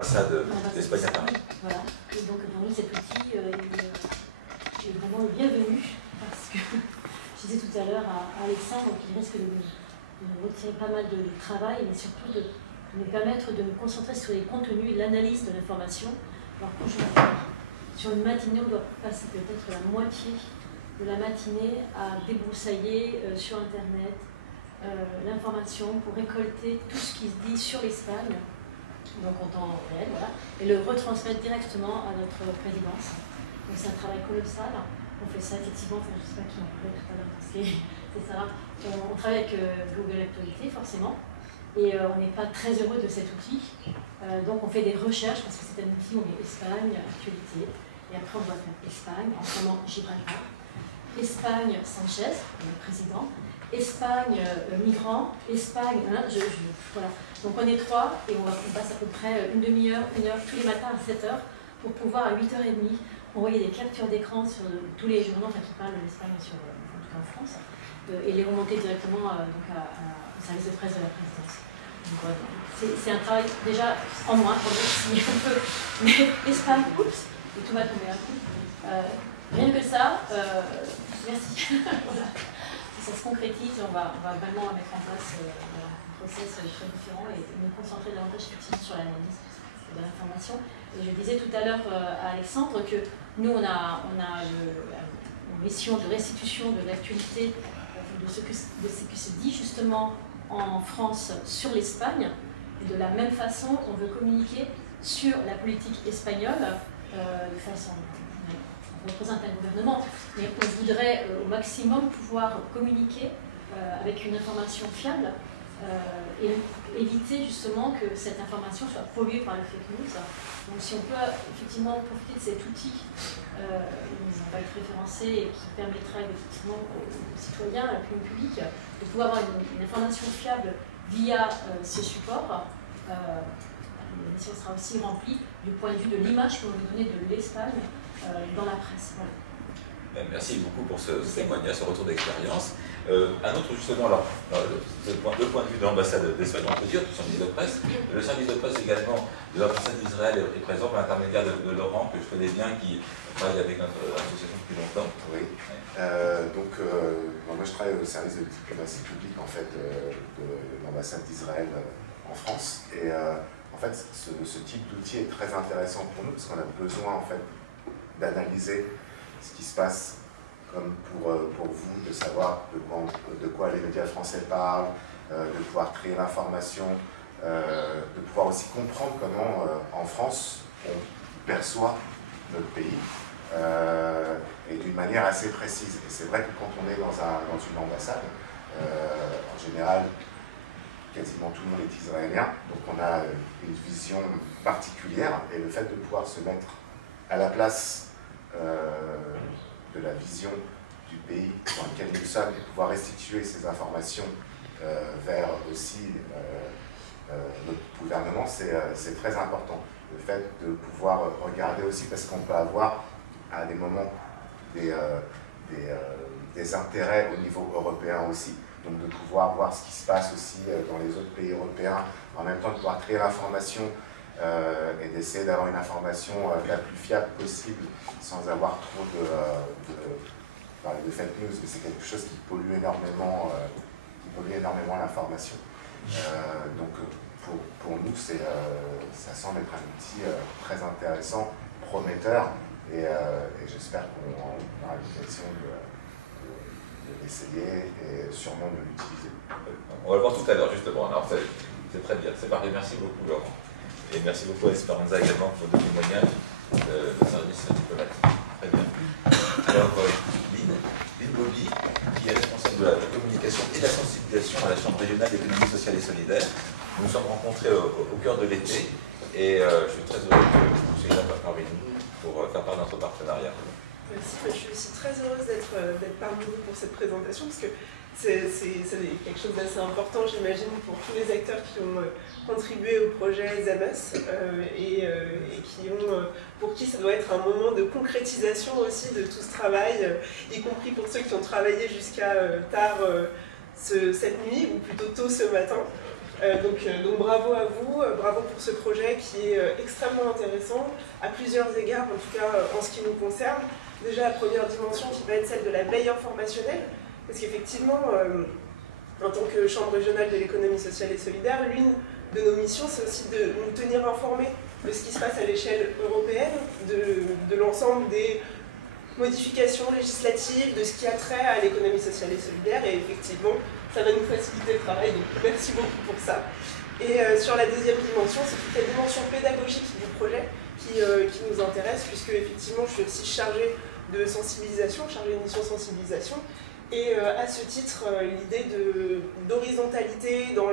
d'Espagne à Paris. Voilà, et donc pour nous cet outil est vraiment le bienvenu parce que je disais tout à l'heure à Alexandre qu'il risque de nous retirer pas mal de travail, mais surtout de nous permettre de nous concentrer sur les contenus et l'analyse de l'information. Alors sur une matinée, on doit passer peut-être la moitié de la matinée à débroussailler sur Internet l'information pour récolter tout ce qui se dit sur l'Espagne, donc en temps réel, voilà, et le retransmettre directement à notre présidence. Donc c'est un travail colossal. On fait ça effectivement, je ne sais pas qui en parlait tout à l'heure, parce que c'est ça. On travaille avec Google Actualité, forcément, et on n'est pas très heureux de cet outil. Donc on fait des recherches, parce que c'est un outil où on met Espagne, Actualité, et après on doit faire Espagne, en prenant Gibraltar, Espagne, Sanchez, le président, Espagne, migrants, Espagne, hein, voilà. Donc on est 3 et on passe à peu près une demi-heure, 1 heure tous les matins à 7 heures pour pouvoir à 8h30 envoyer des captures d'écran sur tous les journaux qui parlent de l'Espagne, en tout cas en France, et les remonter directement au service de presse de la présidence. Donc voilà, c'est un travail déjà en moins pour nous si on peut, mais l'Espagne, oups, et tout va tomber à coup. Rien que ça, merci. Voilà. Si ça se concrétise, on va vraiment mettre en place un process très différent et nous concentrer davantage effectivement sur l'analyse de l'information. Et je disais tout à l'heure à Alexandre que nous, on a une mission de restitution de l'actualité de ce que se dit justement en France sur l'Espagne. Et de la même façon, on veut communiquer sur la politique espagnole de façon... On représente un gouvernement, mais on voudrait au maximum pouvoir communiquer avec une information fiable et éviter justement que cette information soit polluée par le fake news. Donc si on peut effectivement profiter de cet outil qui va être référencé et qui permettra effectivement aux citoyens, à l'opinion publique, de pouvoir avoir une information fiable via ce support, la mission sera aussi remplie du point de vue de l'image qu'on veut donner de l'Espagne dans la presse. Voilà. Merci beaucoup pour ce témoignage, ce retour d'expérience. Un autre justement, alors, le point de vue de l'ambassade d'Espagne, on peut dire, du service de presse. Le service de presse également de l'ambassade d'Israël est présent par l'intermédiaire de Laurent, que je connais bien, qui travaille avec notre association depuis longtemps. Oui. Moi je travaille au service de diplomatie publique en fait, de l'ambassade d'Israël en France. Et en fait, ce type d'outil est très intéressant pour nous, parce qu'on a besoin en fait d'analyser ce qui se passe, comme pour vous, de savoir de quoi les médias français parlent, de pouvoir trier l'information, de pouvoir aussi comprendre comment en France on perçoit notre pays, et d'une manière assez précise. Et c'est vrai que quand on est dans une ambassade, en général, quasiment tout le monde est israélien, donc on a une vision particulière, et le fait de pouvoir se mettre à la place de la vision du pays dans lequel nous sommes et pouvoir restituer ces informations vers aussi notre gouvernement, c'est très important. Le fait de pouvoir regarder aussi, parce qu'on peut avoir à des moments des intérêts au niveau européen aussi, donc de pouvoir voir ce qui se passe aussi dans les autres pays européens, en même temps de pouvoir créer l'information et d'essayer d'avoir une information la plus fiable possible sans avoir trop de fake news, mais c'est quelque chose qui pollue énormément l'information. Donc pour nous, ça semble être un outil très intéressant, prometteur, et j'espère qu'on aura l'occasion de l'essayer et sûrement de l'utiliser. On va le voir tout à l'heure justement, alors c'est très bien, c'est parfait, merci beaucoup Laurent. Et merci beaucoup à Esperanza également pour le témoignage de service diplomatique. Très bien. Alors, Lynn Bobby, qui est responsable de la communication et de la sensibilisation à la Chambre régionale d'économie sociale et solidaire. Nous nous sommes rencontrés au cœur de l'été et je suis très heureux que vous soyez là parmi nous pour faire part de notre partenariat. Merci, je suis aussi très heureuse d'être parmi vous pour cette présentation parce que c'est quelque chose d'assez important, j'imagine, pour tous les acteurs qui ont contribué au projet ZAMUS et pour qui ça doit être un moment de concrétisation aussi de tout ce travail, y compris pour ceux qui ont travaillé jusqu'à tard cette nuit, ou plutôt tôt ce matin. Donc bravo à vous, bravo pour ce projet qui est extrêmement intéressant, à plusieurs égards, en tout cas en ce qui nous concerne. Déjà la première dimension qui va être celle de la veille informationnelle, parce qu'effectivement, en tant que Chambre régionale de l'économie sociale et solidaire, l'une de nos missions, c'est aussi de nous tenir informés de ce qui se passe à l'échelle européenne, de l'ensemble des modifications législatives, de ce qui a trait à l'économie sociale et solidaire, et effectivement, ça va nous faciliter le travail, donc merci beaucoup pour ça. Et sur la deuxième dimension, c'est toute la dimension pédagogique du projet qui nous intéresse, puisque effectivement, je suis aussi chargée de sensibilisation, chargée de mission sensibilisation, et à ce titre, l'idée d'horizontalité dans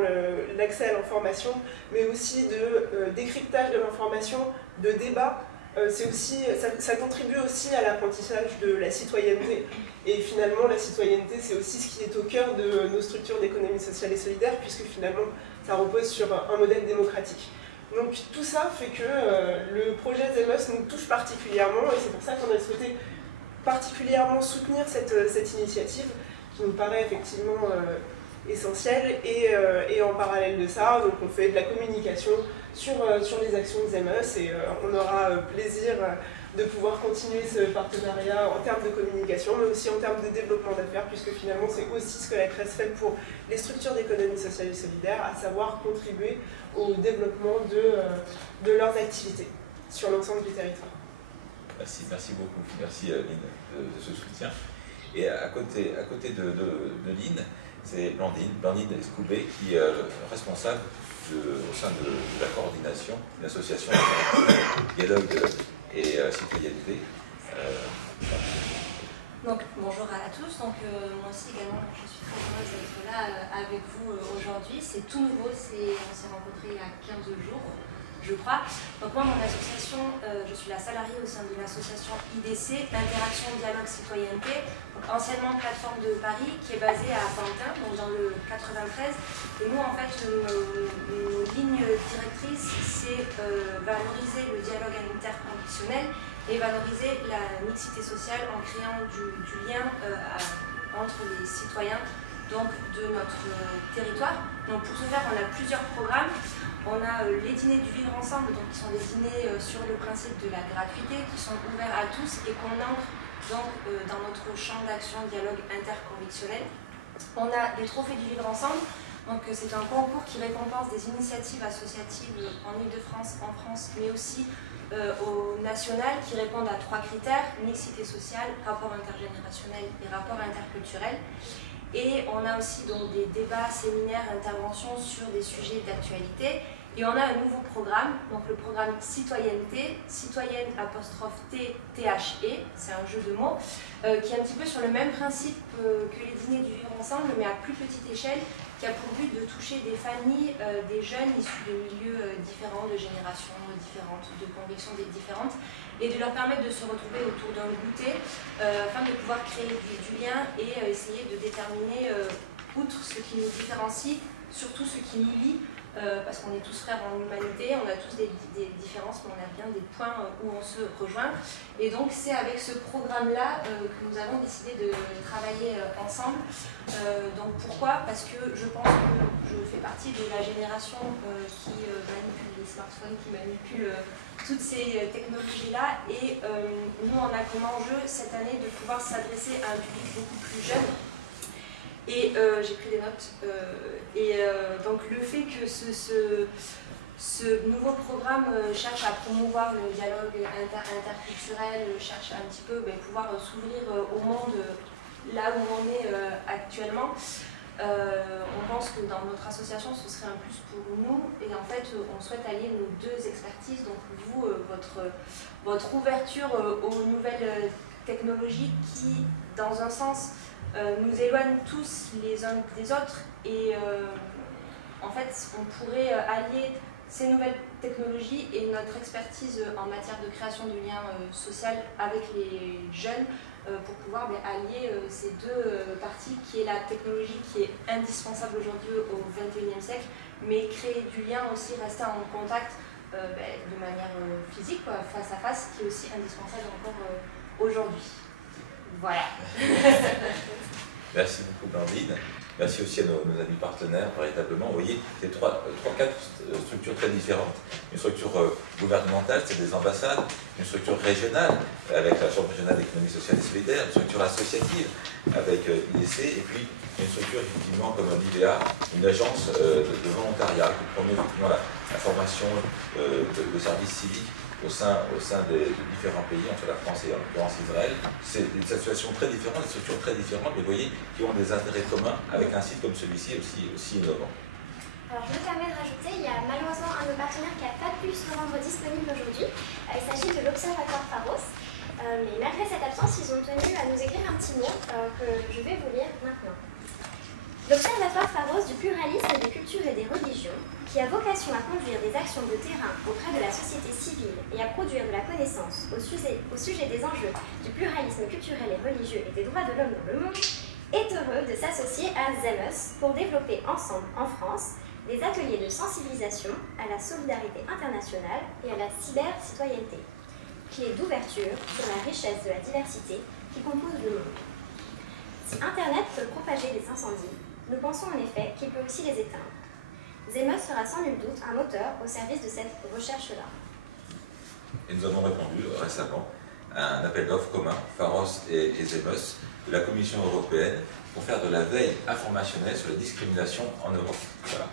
l'accès à l'information, mais aussi de décryptage de l'information, de débat, ça contribue aussi à l'apprentissage de la citoyenneté. Et finalement, la citoyenneté, c'est aussi ce qui est au cœur de nos structures d'économie sociale et solidaire, puisque finalement, ça repose sur un modèle démocratique. Donc tout ça fait que le projet ZEMUS nous touche particulièrement, et c'est pour ça qu'on a souhaité particulièrement soutenir cette initiative, qui nous paraît effectivement essentielle. Et en parallèle de ça, donc on fait de la communication sur les actions de ZEMUS, et on aura plaisir de pouvoir continuer ce partenariat en termes de communication, mais aussi en termes de développement d'affaires, puisque finalement c'est aussi ce que la CRES fait pour les structures d'économie sociale et solidaire, à savoir contribuer au développement de leurs activités sur l'ensemble du territoire. Merci beaucoup. Merci Lynn de ce soutien. Et à côté de Lynn, c'est Blandine Escoubet qui est responsable au sein de la coordination de l'association Dialogue et Citoyenneté. Donc bonjour à tous, donc moi aussi également je suis très heureuse d'être là avec vous aujourd'hui. C'est tout nouveau, on s'est rencontrés il y a 15 jours. Je crois. Donc moi, mon association, je suis la salariée au sein de l'association IDC, Interaction Dialogue Citoyenneté, donc anciennement plateforme de Paris, qui est basée à Pantin, donc dans le 93. Et nous, en fait, nos lignes directrices, c'est valoriser le dialogue interconfessionnel et valoriser la mixité sociale en créant du lien entre les citoyens donc, de notre territoire. Donc pour ce faire, on a plusieurs programmes. On a les dîners du vivre ensemble, donc qui sont des dîners sur le principe de la gratuité, qui sont ouverts à tous et qu'on ancre donc dans notre champ d'action dialogue interconvictionnel. On a les trophées du vivre ensemble, donc c'est un concours qui récompense des initiatives associatives en Ile-de-France, en France, mais aussi au national, qui répondent à 3 critères: mixité sociale, rapport intergénérationnel et rapport interculturel. Et on a aussi donc des débats, séminaires, interventions sur des sujets d'actualité. Et on a un nouveau programme, donc le programme Citoyenneté, citoyenne apostrophe T, T-H-E, c'est un jeu de mots, qui est un petit peu sur le même principe que les dîners du vivre ensemble, mais à plus petite échelle, qui a pour but de toucher des familles, des jeunes issus de milieux différents, de générations différentes, de convictions différentes, et de leur permettre de se retrouver autour d'un goûter, afin de pouvoir créer du lien et essayer de déterminer, outre ce qui nous différencie, surtout ce qui nous lie, parce qu'on est tous frères en humanité, on a tous des différences, mais on a bien des points où on se rejoint. Et donc c'est avec ce programme-là que nous avons décidé de travailler ensemble. Donc pourquoi? Parce que je pense que je fais partie de la génération qui manipule les smartphones, qui manipule toutes ces technologies-là. Et nous, on a comme enjeu cette année de pouvoir s'adresser à un public beaucoup plus jeune. Et j'ai pris des notes. Donc le fait que ce nouveau programme cherche à promouvoir le dialogue interculturel, cherche à un petit peu pouvoir s'ouvrir au monde là où on est actuellement, on pense que dans notre association ce serait un plus pour nous, et en fait on souhaite allier nos 2 expertises, donc vous, votre ouverture aux nouvelles technologies qui, dans un sens, nous éloignent tous les uns des autres, et en fait on pourrait allier ces nouvelles technologies et notre expertise en matière de création du lien social avec les jeunes pour pouvoir allier ces 2 parties, qui est la technologie qui est indispensable aujourd'hui au XXIe siècle, mais créer du lien aussi, rester en contact de manière physique, face à face, qui est aussi indispensable encore aujourd'hui. Voilà. Merci beaucoup Blandine. Merci aussi à nos amis partenaires, véritablement. Vous voyez, c'est quatre structures très différentes. Une structure gouvernementale, c'est des ambassades. Une structure régionale, avec la Chambre régionale d'économie sociale et solidaire. Une structure associative, avec IDC. Et puis, une structure, effectivement, comme un IVA, une agence de volontariat qui promet effectivement la formation de services civiques au sein des différents pays, entre la France et en l'occurrence Israël. C'est des situations très différentes, des structures très différentes, mais vous voyez, qui ont des intérêts communs avec un site comme celui-ci aussi innovant. Alors je me permets de rajouter, il y a malheureusement un de nos partenaires qui n'a pas pu se rendre disponible aujourd'hui. Il s'agit de l'Observatoire Pharos. Mais malgré cette absence, ils ont tenu à nous écrire un petit mot que je vais vous lire maintenant. L'Observatoire Pharos du pluralisme des cultures et des religions, qui a vocation à conduire des actions de terrain auprès de la société civile et à produire de la connaissance au sujet des enjeux du pluralisme culturel et religieux et des droits de l'homme dans le monde, est heureux de s'associer à ZEMUS pour développer ensemble en France des ateliers de sensibilisation à la solidarité internationale et à la cyber-citoyenneté, clé d'ouverture sur la richesse de la diversité qui compose le monde. Si Internet peut propager des incendies, nous pensons en effet qu'il peut aussi les éteindre. ZEMUS sera sans nul doute un moteur au service de cette recherche-là. Et nous avons répondu récemment à un appel d'offres commun, Pharos et ZEMUS, de la Commission européenne pour faire de la veille informationnelle sur la discrimination en Europe. Voilà.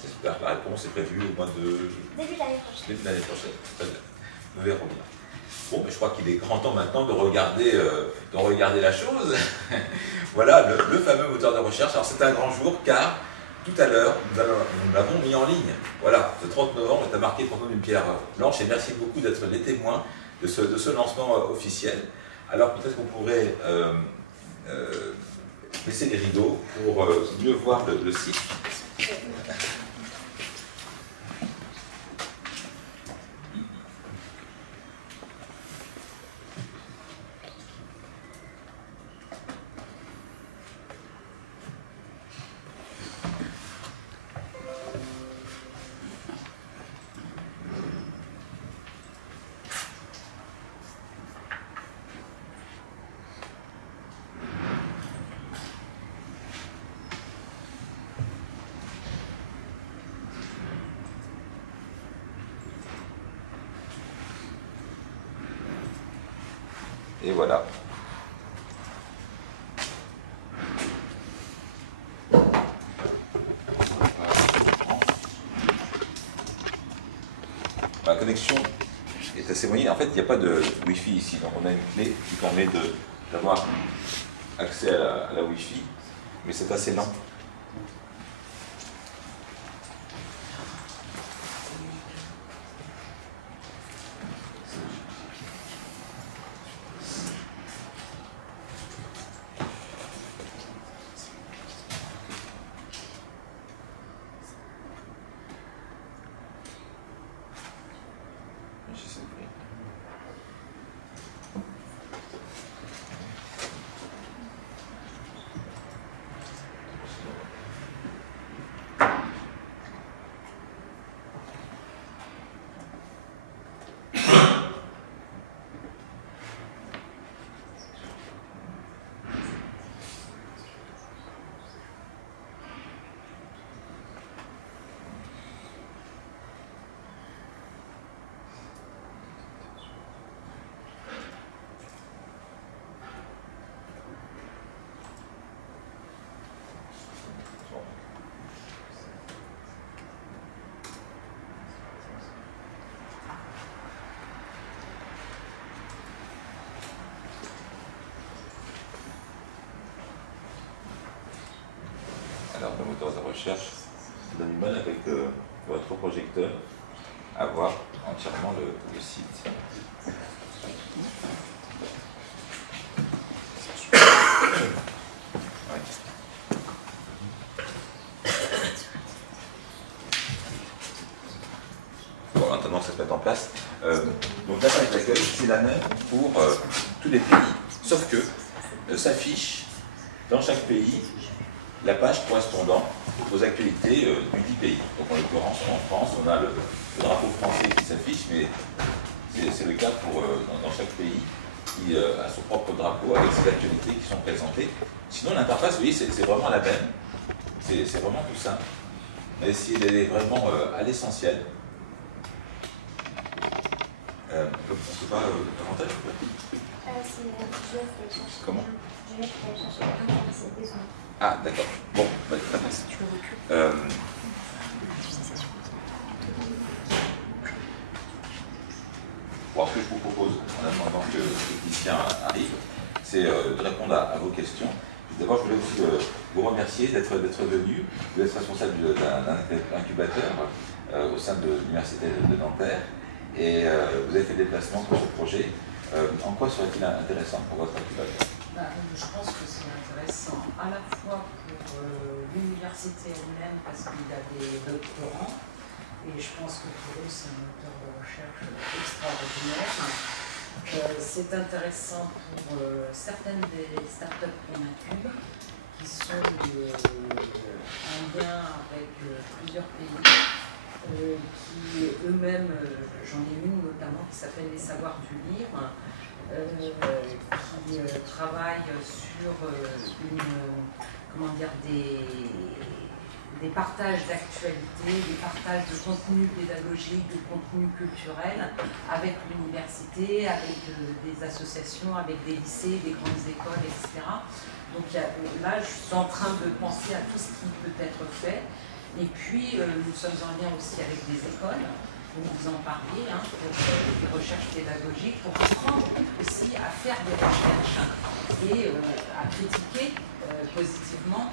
C'est super. La réponse est prévue au mois de... Début de l'année prochaine. Début de l'année prochaine. Très bien. Nous verrons bien. Bon, mais je crois qu'il est grand temps maintenant de regarder la chose. Voilà, le fameux moteur de recherche. Alors c'est un grand jour car tout à l'heure, nous l'avons mis en ligne. Voilà, le 30 novembre est à marquer pour nous d'une pierre blanche et merci beaucoup d'être les témoins de ce lancement officiel. Alors peut-être qu'on pourrait baisser les rideaux pour mieux voir le site. Et voilà. La connexion est assez moyenne. En fait, il n'y a pas de Wi-Fi ici. Donc on a une clé qui permet d'avoir accès à la Wi-Fi, mais c'est assez lent. Alors, le moteur de recherche donne du mal avec votre projecteur à voir entièrement le site. Ouais. Bon, maintenant, ça se met en place. Donc, la page d'accueil, c'est la même pour tous les pays, sauf que s'affiche dans chaque pays la page correspondant aux actualités du dit pays. Donc en l'occurrence, en France, on a le drapeau français qui s'affiche, mais c'est le cas pour, dans chaque pays. qui a son propre drapeau avec ses actualités qui sont présentées. Sinon, l'interface, vous voyez, c'est vraiment la même. C'est vraiment tout simple. On a essayé d'aller vraiment à l'essentiel. On ne peut pas davantage Comment? Ah, d'accord. Bon, bah, très bien. Bon, ce que je vous propose, en attendant que le technicien arrive, c'est de répondre à vos questions. D'abord, je voulais aussi vous remercier d'être venu. Vous êtes responsable d'un incubateur au sein de l'Université de Nanterre et vous avez fait des déplacements pour ce projet. En quoi serait-il intéressant pour votre incubateur? Je pense que c'est intéressant à la fois pour l'université elle-même parce qu'il y a des doctorants et je pense que pour eux c'est un moteur de recherche extraordinaire. C'est intéressant pour certaines des startups qu'on incube qui sont en lien avec plusieurs pays qui eux-mêmes, j'en ai une notamment qui s'appelle Les Savoirs du Livre, qui travaille sur des partages d'actualité, des partages de contenu pédagogique, de contenu culturel avec l'université, avec des associations, avec des lycées, des grandes écoles, etc. Donc là, je suis en train de penser à tout ce qui peut être fait. Et puis, nous sommes en lien aussi avec des écoles, vous en parliez, hein, pour des recherches pédagogiques, pour apprendre aussi à faire des recherches et à critiquer positivement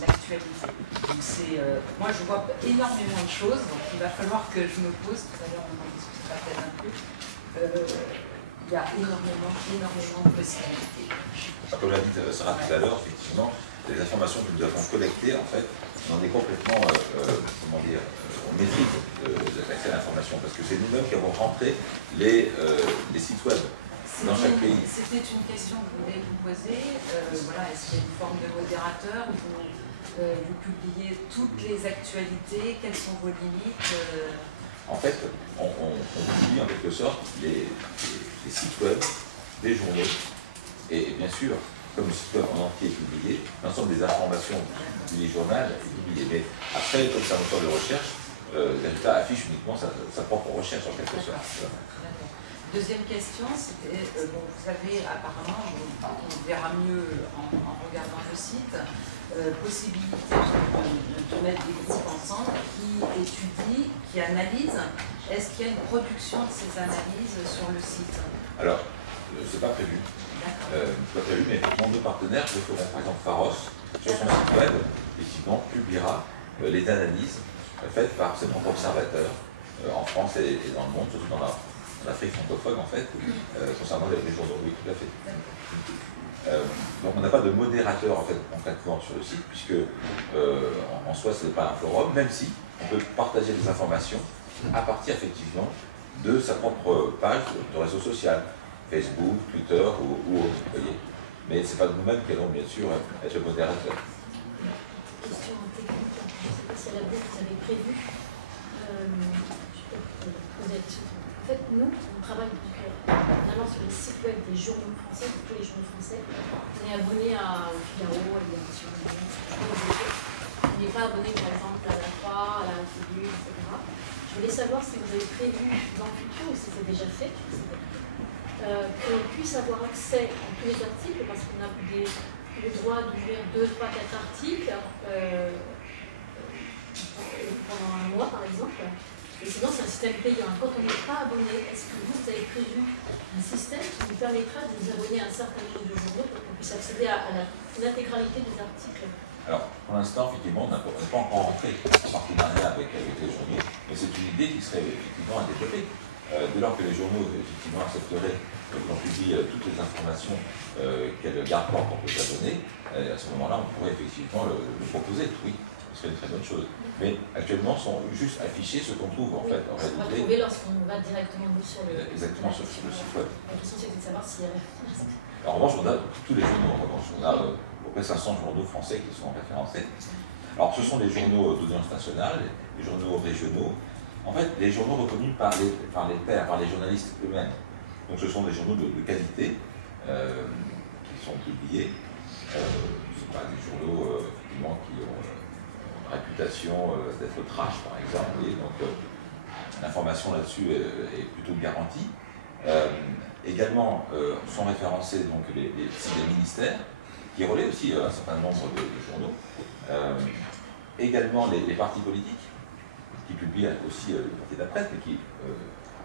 l'actualité. Moi je vois énormément de choses, donc il va falloir que je me pose, tout à l'heure on en discutera peut-être un peu. Il y a énormément de possibilités. Comme l'a dit Sarah tout à l'heure, effectivement, les informations que nous avons collectées, en fait, on est complètement, on maîtrise l'accès à l'information, parce que c'est nous-mêmes qui avons rentré les sites web dans chaque pays. C'était une question que je voulais vous poser. Voilà, est-ce qu'il y a une forme de modérateur? Vous publiez toutes les actualités, quelles sont vos limites? En fait, on publie en quelque sorte les sites web des journaux. Et bien sûr, comme le site web en entier est publié, l'ensemble des informations du journal est publié. Mais après, comme c'est un moteur de recherche, le résultat affiche uniquement sa propre recherche en quelque sorte. Deuxième question, c'était, vous savez, apparemment, on verra mieux en regardant le site, possibilité de mettre des groupes ensemble qui étudient, qui analysent. Est-ce qu'il y a une production de ces analyses sur le site? Alors, c'est pas prévu. C'est pas prévu, mais effectivement, nos partenaires, le feront par exemple Pharos, sur son site web, effectivement, publiera les analyses faites par ses propres observateurs en France et dans le monde, surtout dans l'Afrique francophone en fait, concernant les journaux. Oui, tout à fait. Donc on n'a pas de modérateur en fait concrètement sur le site, puisque en soi ce n'est pas un forum, même si on peut partager des informations à partir effectivement de sa propre page de réseau social, Facebook, Twitter ou autre, vous voyez. Mais ce n'est pas nous-mêmes qui allons bien sûr être le modérateur. Question technique, je ne sais pas si à la base vous avez prévu, en fait, nous, on travaille notamment sur les sites web des journaux français, de tous les journaux français. On est abonné à Figaro, à Libération, on n'est pas abonné par exemple à la Croix, à la République, etc. Je voulais savoir si vous avez prévu dans le futur, ou si c'est déjà fait, que l'on puisse avoir accès à tous les articles, parce qu'on a le droit d'ouvrir 2, 3, 4 articles pendant un mois par exemple. Et sinon, c'est un système payant. Quand on n'est pas abonné, est-ce que vous avez prévu un système qui vous permettra de vous abonner à un certain nombre de journaux pour qu'on puisse accéder à l'intégralité des articles? Alors, pour l'instant, effectivement, on n'est pas encore rentré en partenariat avec les journaux, mais c'est une idée qui serait effectivement à développer. Dès lors que les journaux, effectivement, accepteraient qu'on publie toutes les informations qu'elles gardent pas pour les abonnés, à ce moment-là, on pourrait effectivement le proposer, oui. Ce serait une très bonne chose. Mais actuellement, sont juste affichés ce qu'on trouve en fait en réalité. On va trouver lorsqu'on va directement sur le. Exactement sur le site web. La question c'est de savoir s'il y a. En revanche, on a tous les journaux. En revanche, on a à peu près 500 journaux français qui sont référencés. Alors, ce sont les journaux d'audience nationale, les journaux régionaux. En fait, les journaux reconnus par les pairs, par les journalistes eux-mêmes. Donc ce sont des journaux de qualité qui sont publiés. Ce ne sont pas des journaux effectivement qui ont une réputation d'être trash, par exemple. Et donc l'information là-dessus est plutôt garantie. Également sont référencés donc, les sites des ministères, qui relaient aussi un certain nombre de journaux. Également les partis politiques, qui publient aussi les partis de la presse, mais qui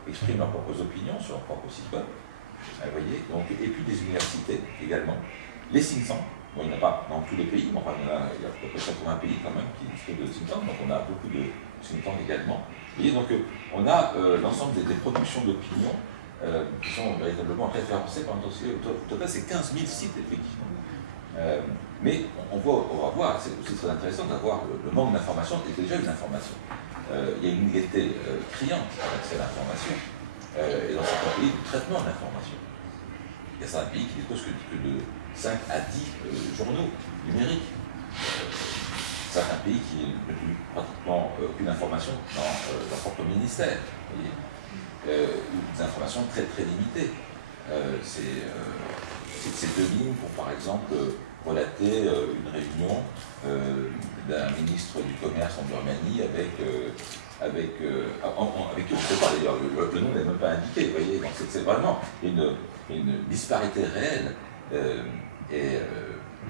expriment leurs propres opinions sur leur propre site web. Vous voyez, donc, et puis des universités également. Les think tanks, bon, il n'y en a pas dans tous les pays, mais enfin, il y a à peu près 80 pays quand même qui disposent de think tanks, donc on a beaucoup de think tanks également. Vous voyez, donc on a l'ensemble des productions d'opinion qui sont véritablement référencées par notre société. Au total, c'est 15 000 sites, effectivement. Mais on va voir, c'est aussi très intéressant d'avoir le manque d'information et déjà une information. Il y a une inégalité criante à l'accès à l'information et dans certains pays du traitement de l'information. Il y a certains pays qui disposent que de 5 à 10 journaux numériques. Certains pays qui ne publient pratiquement aucune information dans leur propre ministère. Ou des informations très très limitées. C'est 2 lignes pour par exemple relater une réunion d'un ministre du commerce en Birmanie avec je ne sais pas d'ailleurs, le nom n'est même pas indiqué, vous voyez, donc c'est vraiment une disparité réelle et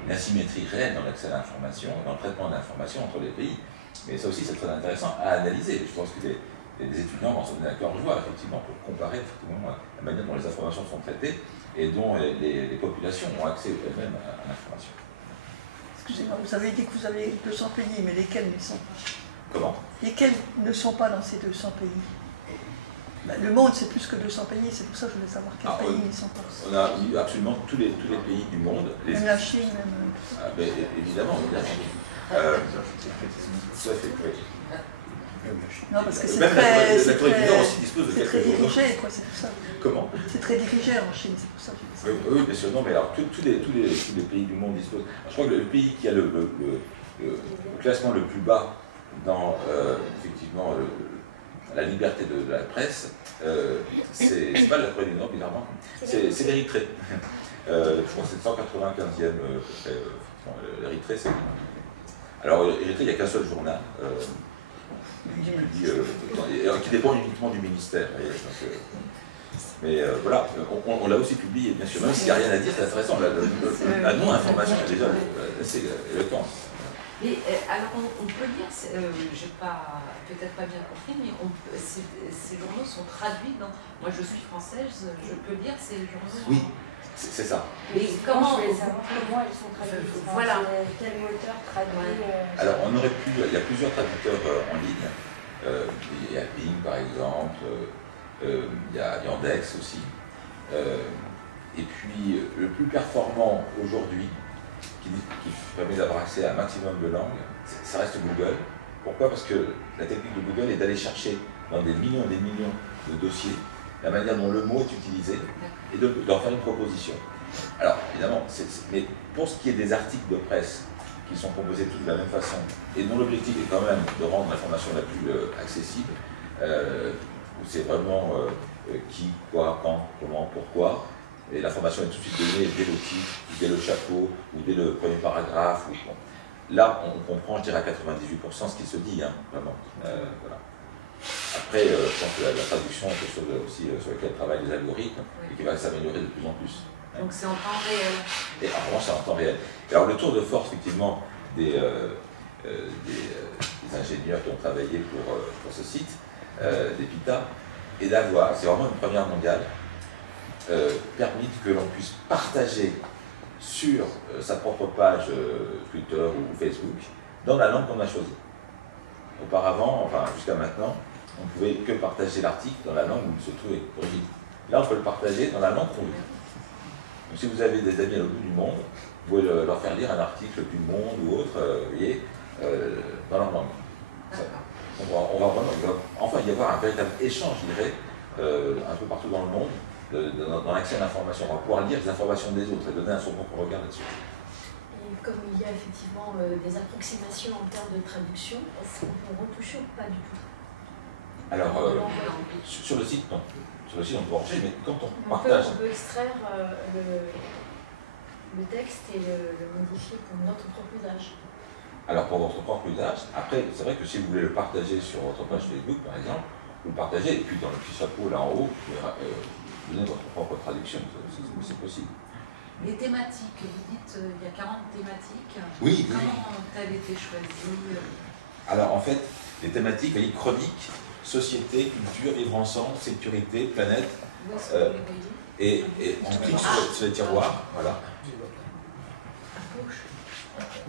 une asymétrie réelle dans l'accès à l'information, dans le traitement de l'information entre les pays. Mais ça aussi c'est très intéressant à analyser. Je pense que les étudiants vont s'en donner à cœur joie, effectivement, pour comparer effectivement la manière dont les informations sont traitées et dont les populations ont accès elles-mêmes à l'information. Excusez-moi, vous avez dit que vous avez 200 pays, mais lesquels ne sont pas? Comment? Lesquels ne sont pas dans ces 200 pays? Le monde, c'est plus que 200 pays, c'est pour ça que je voulais savoir quels pays ne sont pas. On a eu absolument tous les pays du monde. Même la Chine, même... évidemment. Tout à fait, oui. Non, parce que c'est même très... la Corée du Nord aussi dispose de c'est très dirigé, quoi, c'est pour ça. Comment? C'est très dirigé en Chine, c'est pour ça que je dis ça. Oui, bien sûr, non, mais alors tous les pays du monde disposent. Alors, je crois que le pays qui a le classement le plus bas dans effectivement la liberté de la presse, c'est pas la Corée du Nord, bizarrement, c'est l'Érythrée. Je crois que c'est le 195e, l'Érythrée, c'est... Alors, l'Érythrée, il n'y a qu'un seul journal. Qui dépend uniquement du ministère. Mais voilà, on l'a aussi publié, bien sûr, même s'il n'y a rien à dire, c'est intéressant. La non-information est déjà assez éloquente. Et alors, on peut dire, j'ai peut-être pas bien compris, mais ces journaux sont traduits dans. Moi, je suis française, je peux lire ces journaux. Oui, c'est ça. Mais comment je voulais savoir comment ils sont traduits. Voilà. Quel moteur traduit Alors, il y a plusieurs traducteurs en ligne. Il y a Bing, par exemple. Il y a Yandex aussi. Et puis, le plus performant aujourd'hui, qui permet d'avoir accès à un maximum de langues, ça reste Google. Pourquoi? Parce que la technique de Google est d'aller chercher dans des millions et des millions de dossiers la manière dont le mot est utilisé et d'en faire une proposition. Alors, évidemment, mais pour ce qui est des articles de presse qui sont composés tous de la même façon et dont l'objectif est quand même de rendre l'information la plus accessible, où c'est vraiment qui, quoi, quand, comment, pourquoi, et l'information est tout de suite donnée dès le titre, dès le chapeau, ou dès le premier paragraphe. Bon. Là, on comprend, je dirais à 98% ce qui se dit, hein, vraiment. Voilà. Après, je pense que la traduction est quelque chose aussi sur lequel travaillent les algorithmes et qui va s'améliorer de plus en plus. Donc c'est en temps réel. Et en revanche, c'est en temps réel. Et alors, le tour de force, effectivement, des ingénieurs qui ont travaillé pour ce site, des PITA, et d'avoir, c'est vraiment une première mondiale, permis que l'on puisse partager sur sa propre page Twitter ou Facebook dans la langue qu'on a choisie. Auparavant, enfin jusqu'à maintenant, on ne pouvait que partager l'article dans la langue où il se trouvait d'origine. Là, on peut le partager dans la langue qu'on veut. Donc si vous avez des amis à l'autre bout du monde, vous pouvez leur faire lire un article du Monde ou autre, vous voyez, dans leur langue. Il va enfin y avoir un véritable échange, je dirais, un peu partout dans le monde, dans l'accès à l'information. On va pouvoir lire les informations des autres et donner son propre regard là-dessus. Et comme il y a effectivement des approximations en termes de traduction, est-ce qu'on peut retoucher ou pas du tout? Alors, sur le site, non. Sur le site, on peut enregistrer, mais quand on En fait, partage... on peut extraire le texte et le modifier pour notre propre usage. Alors, pour votre propre usage, après, c'est vrai que si vous voulez le partager sur votre page Facebook, par exemple, vous le partagez, et puis dans le petit chapeau, là en haut, vous pouvez donner votre propre traduction, c'est possible. Les thématiques, vous dites il y a 40 thématiques. Oui, Comment ont-elles été choisies? Alors, en fait, les thématiques, vous voyez, chronique, société, culture, vivre ensemble, sécurité, planète, Où est-ce que vous les voyez? et on clique sur les tiroirs, voilà.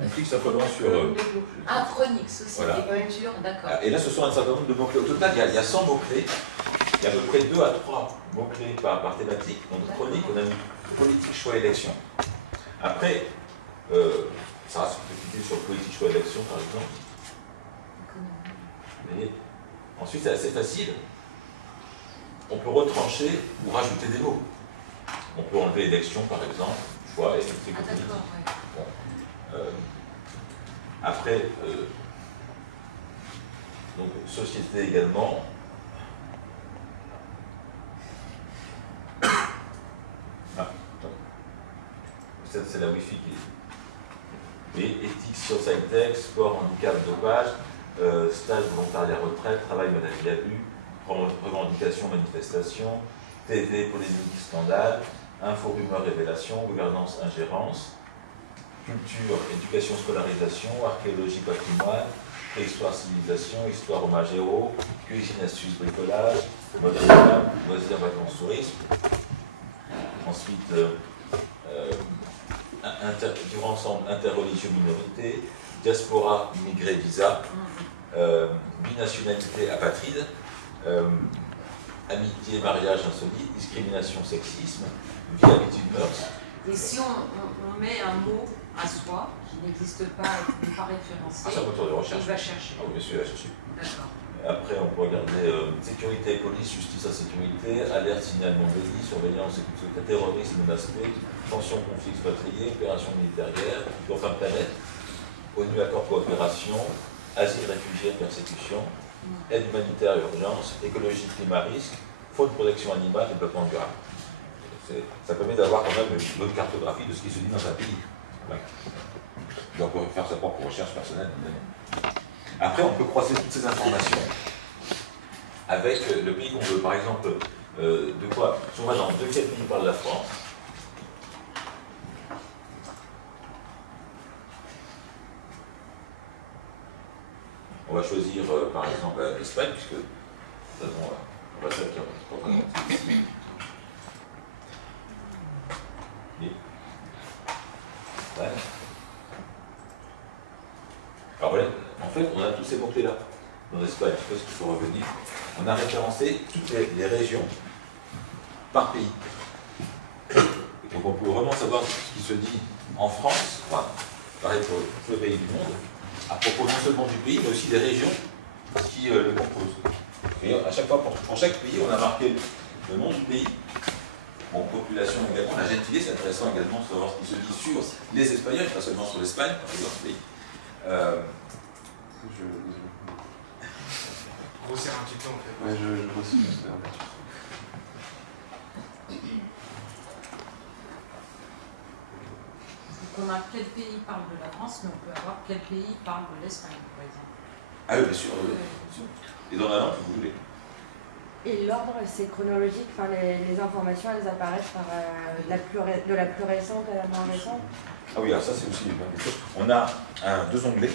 On clique simplement sur... Ah, chronique, société, voilà. culture, d'accord. Et là, ce sont un certain nombre de mots-clés. Au total, il y a 100 mots-clés. Il y a à peu près 2 à 3 mots-clés par thématique. Donc, chronique, on a mis politique, choix, élection. Après, ça reste une petite sur politique, choix, élection, par exemple. Et ensuite, c'est assez facile. On peut retrancher ou rajouter des mots. On peut enlever élection, par exemple, choix, et c'est Ah, d'accord, ouais. bon. Après, donc, société également. Ah, c'est la Wi-Fi qui est. Et éthique, sciences high-tech, sport, handicap, dopage, stage, volontariat, retraite, travail, maladie, abus, revendication, manifestation, TV, polémique, scandale, info, rumeur, révélation, gouvernance, ingérence, culture, éducation, scolarisation, archéologie, patrimoine, préhistoire, civilisation, histoire, hommage, héros, cuisine, astuces, bricolage, mode femme, loisirs, vacances, tourisme. Ensuite, vivre ensemble, interreligieux, minorité, diaspora, immigré, visa, binationalité, apatride, amitié, mariage, insolite, discrimination, sexisme, vie, habitude, mœurs. Et si on met un mot à soi qui n'existe pas et qui n'est pas référencé, c'est un moteur de recherche. il va chercher. Ah oui, bien sûr, il va chercher. D'accord. Après, on peut regarder sécurité, police, justice, insécurité, alerte, signal, non-délit, surveillance, sécurité, terrorisme, aspect, tension, conflit, expatrié, opération militaire, guerre, enfin planète, ONU, accord, coopération, asile, réfugiés, persécution, aide humanitaire, urgence, écologie, climat, risque, faune, protection animale, développement durable. Ça permet d'avoir quand même une bonne cartographie de ce qui se dit dans un pays. Voilà. Donc on peut faire sa propre recherche personnelle. Après, on peut croiser toutes ces informations avec le pays qu'on veut. Par exemple, de quoi? Si on va dans quel pays parle la France? On va choisir par exemple l'Espagne, puisque on va s'acquérir. Alors voilà, en fait, on a tous ces mots-clés-là. Dans l'Espagne, je sais pas ce qu'il faut revenir. On a référencé toutes les régions par pays. Donc on peut vraiment savoir ce qui se dit en France, enfin, pareil pour tous les pays du monde, à propos non seulement du pays, mais aussi des régions qui le composent. Et à chaque fois, pour chaque pays, on a marqué le nom du pays. Bon, population également, la gentilité, c'est intéressant également de savoir ce qui se dit sur les Espagnols, pas seulement sur l'Espagne, par exemple. Grossir un petit peu en fait. Ouais, je grossis. Donc on a quel pays parle de la France, mais on peut avoir quel pays parle de l'Espagne, par exemple. Ah oui, bien sûr, oui, bien sûr. Et dans la langue que vous voulez. Et l'ordre, c'est chronologique, enfin, les informations, elles apparaissent par, de la plus récente à la moins récente. Ah oui, alors ça c'est aussi une bonne chose. On a deux onglets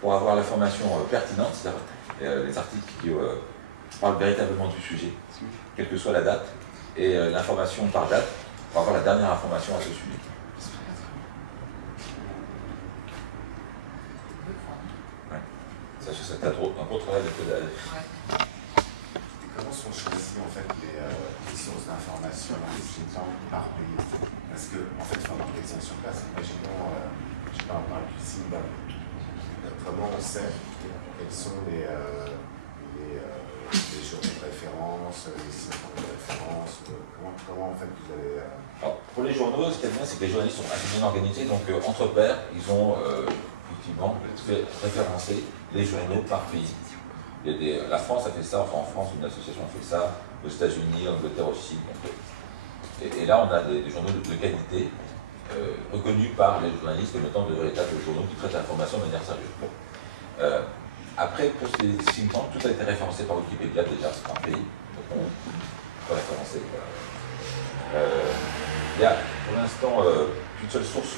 pour avoir l'information pertinente, c'est-à-dire les articles qui parlent véritablement du sujet, quelle que soit la date, et l'information par date, pour avoir la dernière information à ce sujet. Ouais. Ça, c'est un gros travail de codage. Comment sont choisies en fait les sources d'information par pays? Parce que en fait, il faut avoir quelqu'un sur place. Imaginons, je sais pas, on parle du Zimbabwe. Comment on sait quels sont les journaux de référence, les sites de référence? Comment en fait vous allez... Alors, pour les journaux, ce qui est bien, c'est que les journalistes sont assez bien organisés, donc entre pairs, ils ont effectivement fait référencer les journaux par pays. La France a fait ça, enfin en France, une association a fait ça, aux États-Unis, en Angleterre aussi. Donc, et là, on a des journaux de qualité reconnus par les journalistes comme étant de véritables journaux qui traitent l'information de manière sérieuse. Bon. Après, pour ces think tanks, tout a été référencé par Wikipédia déjà, c'est un pays. Donc on peut référencer. Il y a pour l'instant qu'une seule source.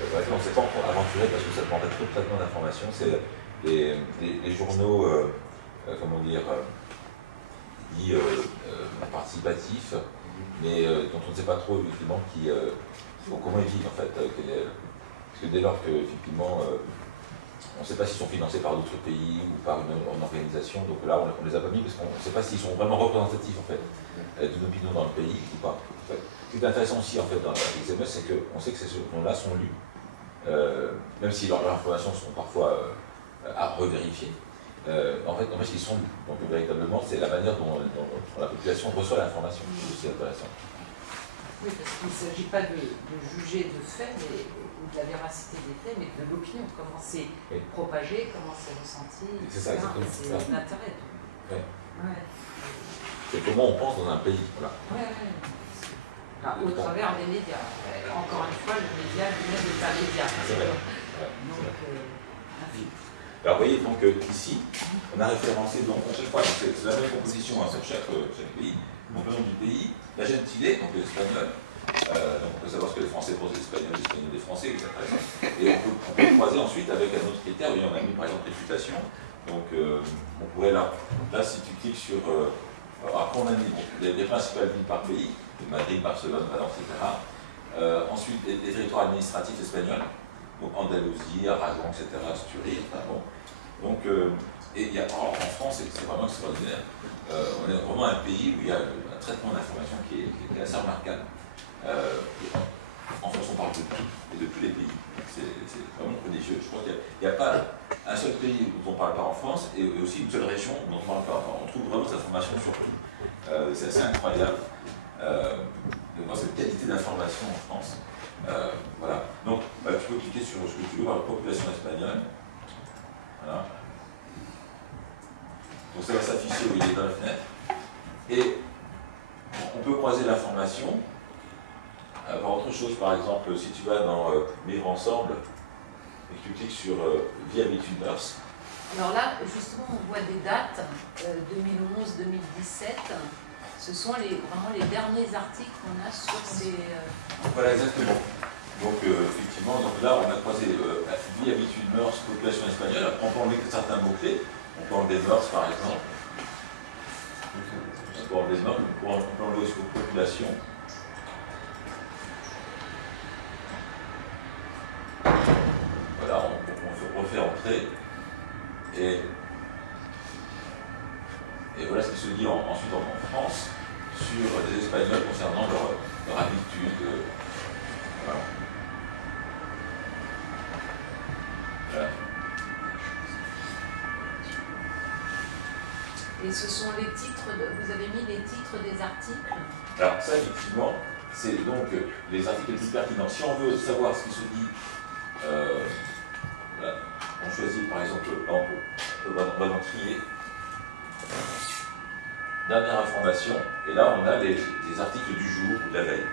On ne s'est pas encore aventuré parce que ça demandait trop de traitement d'informations. C'est les journaux, comment dire, dits participatifs, mais dont on ne sait pas trop effectivement comment ils vivent en fait. Parce que dès lors que effectivement, on ne sait pas s'ils sont financés par d'autres pays ou par une organisation, donc là on les a pas mis parce qu'on ne sait pas s'ils sont vraiment représentatifs en fait d'une opinion dans le pays ou pas. En fait. Ce qui est intéressant aussi en fait dans les SMS, c'est qu'on sait que ces journaux-là sont lus, même si leurs informations sont parfois à revérifier. En fait, ils sont lus. Donc véritablement, c'est la manière dont la population reçoit l'information qui est aussi intéressant. Oui, parce qu'il ne s'agit pas de juger de faits, ou de la véracité des faits, mais de l'opinion, comment c'est propagé, comment c'est ressenti, c'est ça, exactement. C'est l'intérêt. Ouais. Ouais. C'est comment on pense dans un pays. Voilà. Ouais. Au travers des médias. Encore une fois, le média lui-même est un média. C'est vrai. Alors vous voyez, donc ici, on a référencé donc à chaque fois, c'est la même composition pour chaque pays. Donc le nom du pays, la gentilé, donc l'espagnol, donc on peut savoir ce que les Français pensent des Espagnols, les Espagnols des Français, etc. Et on peut croiser ensuite avec un autre critère, oui, on a mis par exemple réputation, donc on pourrait là si tu cliques sur, après on a mis les principales villes par pays, Madrid, Barcelone, Valence, etc. Ensuite les territoires administratifs espagnols, donc Andalousie, Aragon, etc., Asturies, enfin, bon. Donc, et en France, c'est vraiment extraordinaire. On est vraiment un pays où il y a un traitement d'information qui est assez remarquable. En France, on parle de tout, et de tous les pays. C'est vraiment prodigieux. Je crois qu'il n'y a pas un seul pays où on ne parle pas en France, et aussi une seule région où on ne parle pas. Enfin, on trouve vraiment cette information sur tout. C'est assez incroyable. De voir cette qualité d'information en France. Voilà. Donc, tu peux cliquer sur ce que tu veux voir la population espagnole. Voilà. Donc ça va s'afficher où il est dans la fenêtre. Et on peut croiser l'information par autre chose. Par exemple, si tu vas dans Vivre ensemble et que tu cliques sur Vie, habitude, mœurs. Alors là, justement, on voit des dates 2011-2017. Ce sont vraiment les derniers articles qu'on a sur ces... Voilà, exactement. Donc, effectivement, là, on a croisé vie, habitude, mœurs, population espagnole. Après, on peut enlever certains mots-clés. On peut enlever mœurs, par exemple. On peut enlever mœurs, on peut enlever aussi population. Voilà, on refait entrer. Et voilà ce qui se dit ensuite en France sur les Espagnols concernant leur habitude. Voilà. Voilà. Et ce sont les titres, vous avez mis les titres des articles? Alors ça, effectivement, c'est donc les articles les plus pertinents. Si on veut savoir ce qui se dit, là, on choisit par exemple, on va dans trier. Dernière information, et là on a les articles du jour ou de la veille.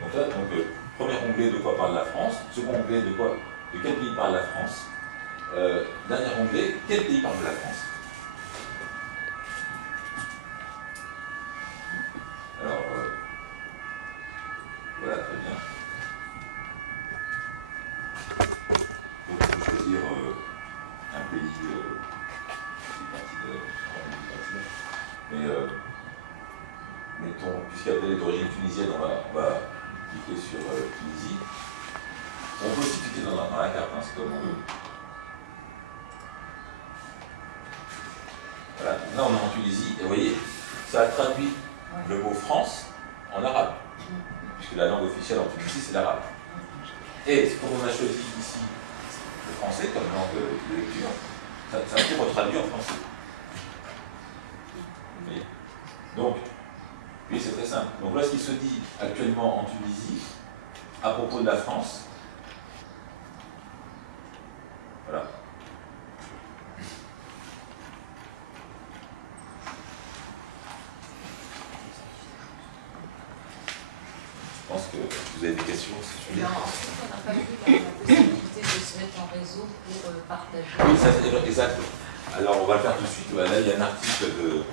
Donc là, premier onglet de quoi parle la France, second onglet de quel pays parle la France, dernier onglet, quel pays parle de la France. Alors, voilà, très bien. Donc, on peut choisir un pays, mais mettons, puisqu'il est d'origine tunisienne, on va cliquer sur Tunisie. On peut aussi cliquer dans la carte, hein, c'est comme on veut. Voilà, là on est en Tunisie, et vous voyez, ça a traduit le mot France en arabe, puisque la langue officielle en Tunisie c'est l'arabe. Et comme on a choisi ici le français comme langue de lecture, ça a été retraduit en français. voilà ce qui se dit actuellement en Tunisie à propos de la France. Voilà. Je pense que vous avez des questions. Si non, ensuite, on n'a pas vu la possibilité de se mettre en réseau pour partager. Oui, ça c'est exact. Alors on va le faire tout de suite. Là, il y a un article de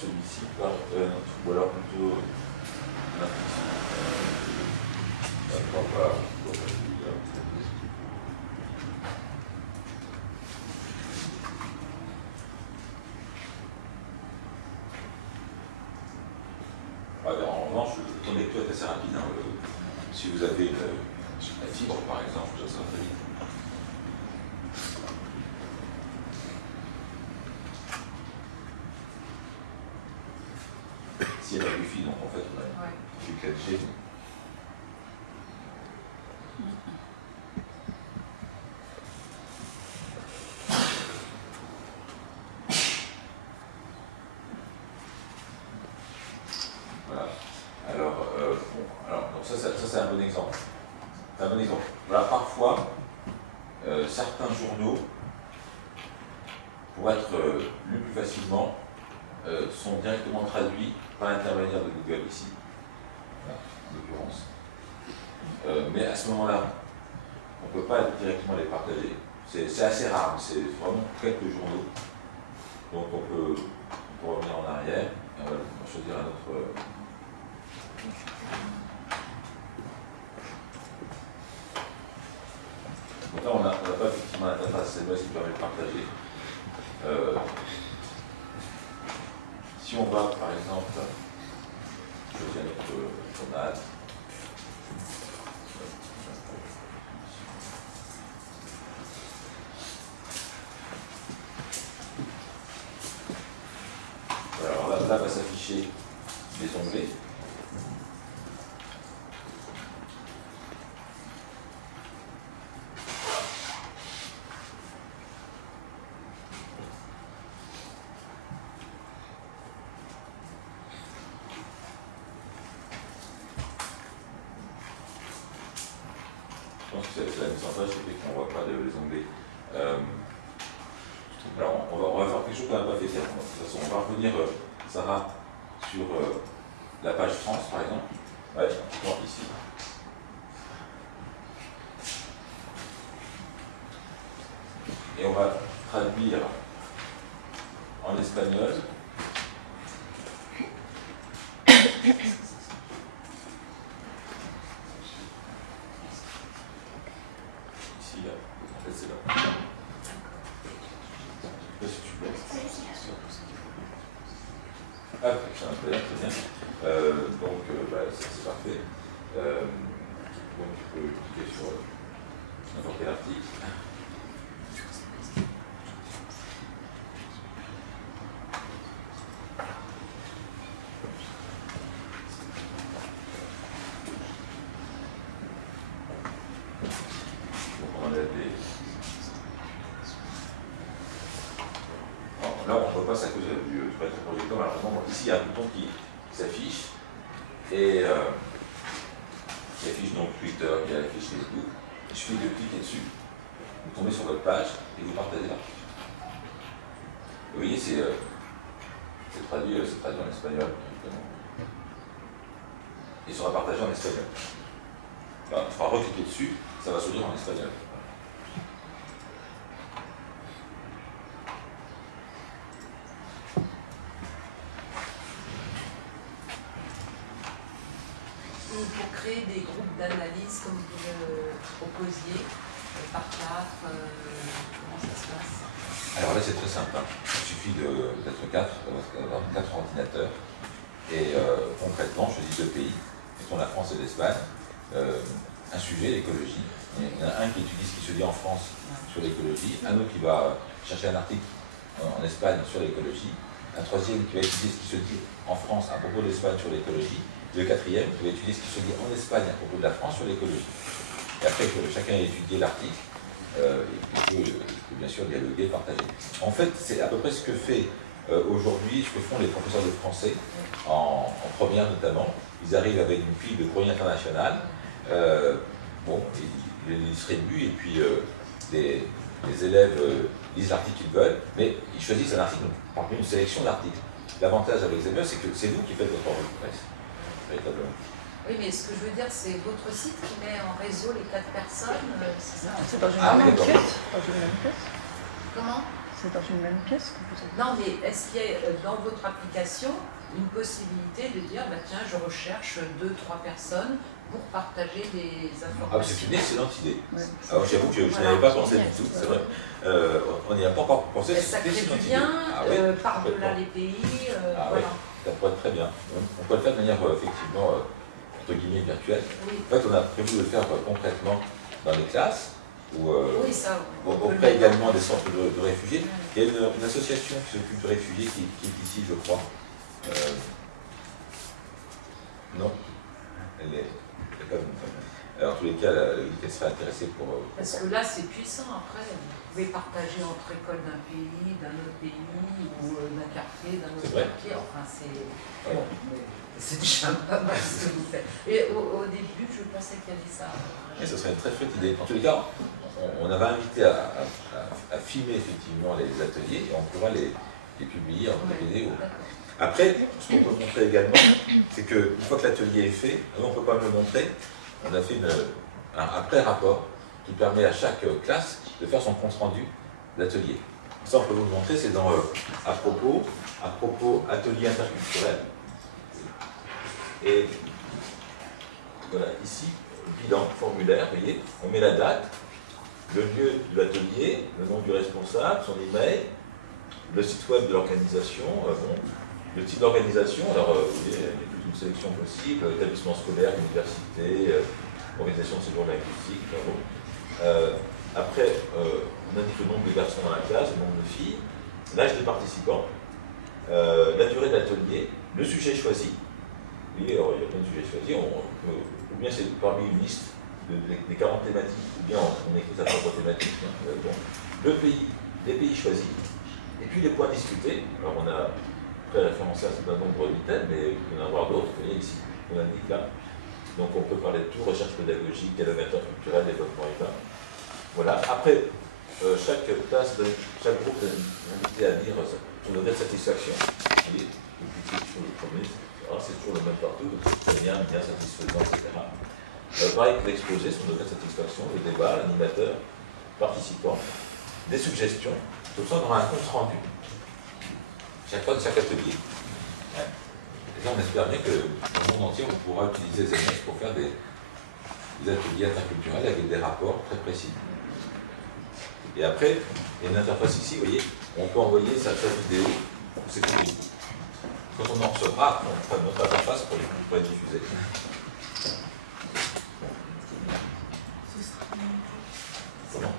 celui-ci, ou alors plutôt un article. En revanche, le temps de lecture est assez rapide. Hein. Si vous avez la fibre, par exemple, ça va très vite. S'il y a la Wi-Fi, donc en fait, on a du 4G. Voilà. Alors, donc ça c'est un bon exemple. C'est un bon exemple. Voilà, parfois, certains journaux, pour être lus plus facilement, sont directement traduits par l'intermédiaire de Google ici, voilà, en l'occurrence. Mais à ce moment-là, on ne peut pas directement les partager. C'est assez rare, c'est vraiment quelques journaux. Donc on peut revenir en arrière et on va choisir un autre. Donc là, on n'a pas effectivement l'interface SMS qui permet de partager. Si on va, par exemple, choisir notre journal, alors là va s'afficher les onglets. Je pense que c'est la mise en page qui fait qu'on ne voit pas les onglets. Alors on va faire quelque chose qu'on n'a pas fait hier. De toute façon, on va revenir, Sarah, sur la page France, par exemple. Ouais, ici. Et on va traduire en espagnol. Ici, là. En fait, c'est là. Je sais pas si tu vois. Ah, très bien. Donc, c'est parfait. Donc, tu peux cliquer sur n'importe quel article. Là, on ne voit pas ça à cause du projecteur, malheureusement. Ici, il y a un bouton qui s'affiche et qui affiche donc Twitter, qui affiche Facebook. Il suffit de cliquer dessus, vous tombez sur votre page et vous partagez l'article. Vous voyez, c'est traduit en espagnol. Il sera partagé en espagnol. Là, il faudra recliquer dessus, ça va s'ouvrir en espagnol. Pour créer des groupes d'analyse comme vous le proposiez, par classe, comment ça se passe? Alors là c'est très simple, hein. Il suffit d'être 4, d'avoir 4 ordinateurs et concrètement je choisis 2 pays, mettons la France et l'Espagne, un sujet, l'écologie. Il y en a un qui étudie ce qui se dit en France sur l'écologie, un autre qui va chercher un article en Espagne sur l'écologie, un troisième qui va étudier ce qui se dit en France à propos de l'Espagne sur l'écologie, le quatrième qui va étudier ce qui se dit en Espagne à propos de la France sur l'écologie. Et après que chacun ait étudié l'article, il peut bien sûr dialoguer, partager. En fait, c'est à peu près ce que fait aujourd'hui, ce que font les professeurs de français, en première notamment, ils arrivent avec une fille de courrier international, bon, ils les distribuent et puis les élèves lisent l'article qu'ils veulent, mais ils choisissent un article parmi une sélection d'articles. L'avantage avec ZME, c'est que c'est vous qui faites votre revue de presse, véritablement. Oui, mais ce que je veux dire, c'est votre site qui met en réseau les 4 personnes, c'est ça? C'est dans une même pièce. Dans une même pièce. Comment? C'est dans une même pièce que vous avez. Non, mais est-ce qu'il y a dans votre application une possibilité de dire, bah, tiens, je recherche 2-3 personnes pour partager des informations? Ah, c'est une excellente idée. Ouais. Alors j'avoue que je n'avais pas pensé du tout, c'est vrai. On n'y a pas encore pensé. Ça crée du lien, par-delà les pays, voilà. Ça pourrait être très bien. On peut le faire de manière effectivement entre guillemets virtuelle. Oui. En fait, on a prévu de le faire concrètement dans les classes ou auprès également des centres de réfugiés. Il y a une association qui s'occupe de réfugiés qui est ici, je crois. Non, elle est pas venue. En tous les cas, elle serait intéressée pour. Parce que là, c'est puissant après. Vous pouvez partager entre écoles d'un pays, d'un autre pays, ou d'un quartier, d'un autre quartier. Enfin, c'est. Bon, c'est déjà pas mal ce que vous faites. Et au début, je pensais qu'il y avait ça. Et ce serait une très chouette idée. En tous les cas, on avait invité à filmer effectivement les ateliers et on pourra les publier en vidéo. Après, ce qu'on peut montrer également, c'est qu'une fois que l'atelier est fait, on ne peut pas me le montrer, on a fait un pré-rapport qui permet à chaque classe de faire son compte-rendu d'atelier. Ça, on peut vous le montrer, c'est dans à propos atelier interculturel. Et voilà, ici, bilan, formulaire, vous voyez, on met la date, le lieu de l'atelier, le nom du responsable, son email, le site web de l'organisation, le type d'organisation, alors vous voyez, il y a toute une sélection possible, établissement scolaire, université, organisation de séjour linguistique, après, on indique le nombre de garçons dans la classe, le nombre de filles, l'âge des participants, la durée de l'atelier, le sujet choisi. Vous voyez, alors, il y a plein de sujets choisis, ou bien c'est parmi une liste des 40 thématiques, ou bien on écrit sa propre thématique, bon. Le pays, les pays choisis, et puis les points discutés. Alors on a pré-référencé un certain nombre d'items, mais il peut y en avoir d'autres, vous voyez ici, on indique là. Donc on peut parler de tout, recherche pédagogique, dialogue interculturel, développement humain. Voilà. Après, chaque classe, chaque groupe est invité à dire son degré de satisfaction. Vous voyez, le petit sur le premier, c'est toujours le même partout, donc c'est bien, bien satisfaisant, etc. Pareil que l'exposé, son degré de satisfaction, le débat, l'animateur, participant, des suggestions, tout ça dans un compte rendu. Chaque fois de chaque atelier. Ouais. Et là, on espère bien que dans le monde entier, on pourra utiliser ZMS pour faire des ateliers interculturels avec des rapports très précis. Et après, il y a une interface ici, vous voyez, on peut envoyer sa vidéo, c'est tout. Quand on en recevra, on fera notre interface pour les diffuser. Comment?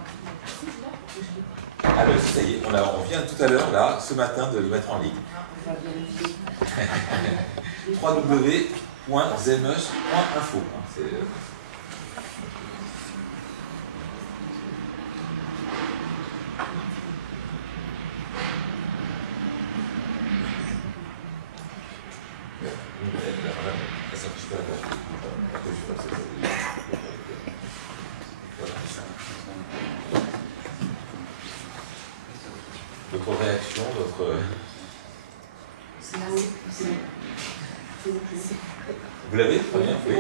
Ah, ça y est, on vient tout à l'heure, là, ce matin, de le mettre en ligne. www.zemeus.info. Votre réaction, votre... Vous l'avez? Très bien, oui.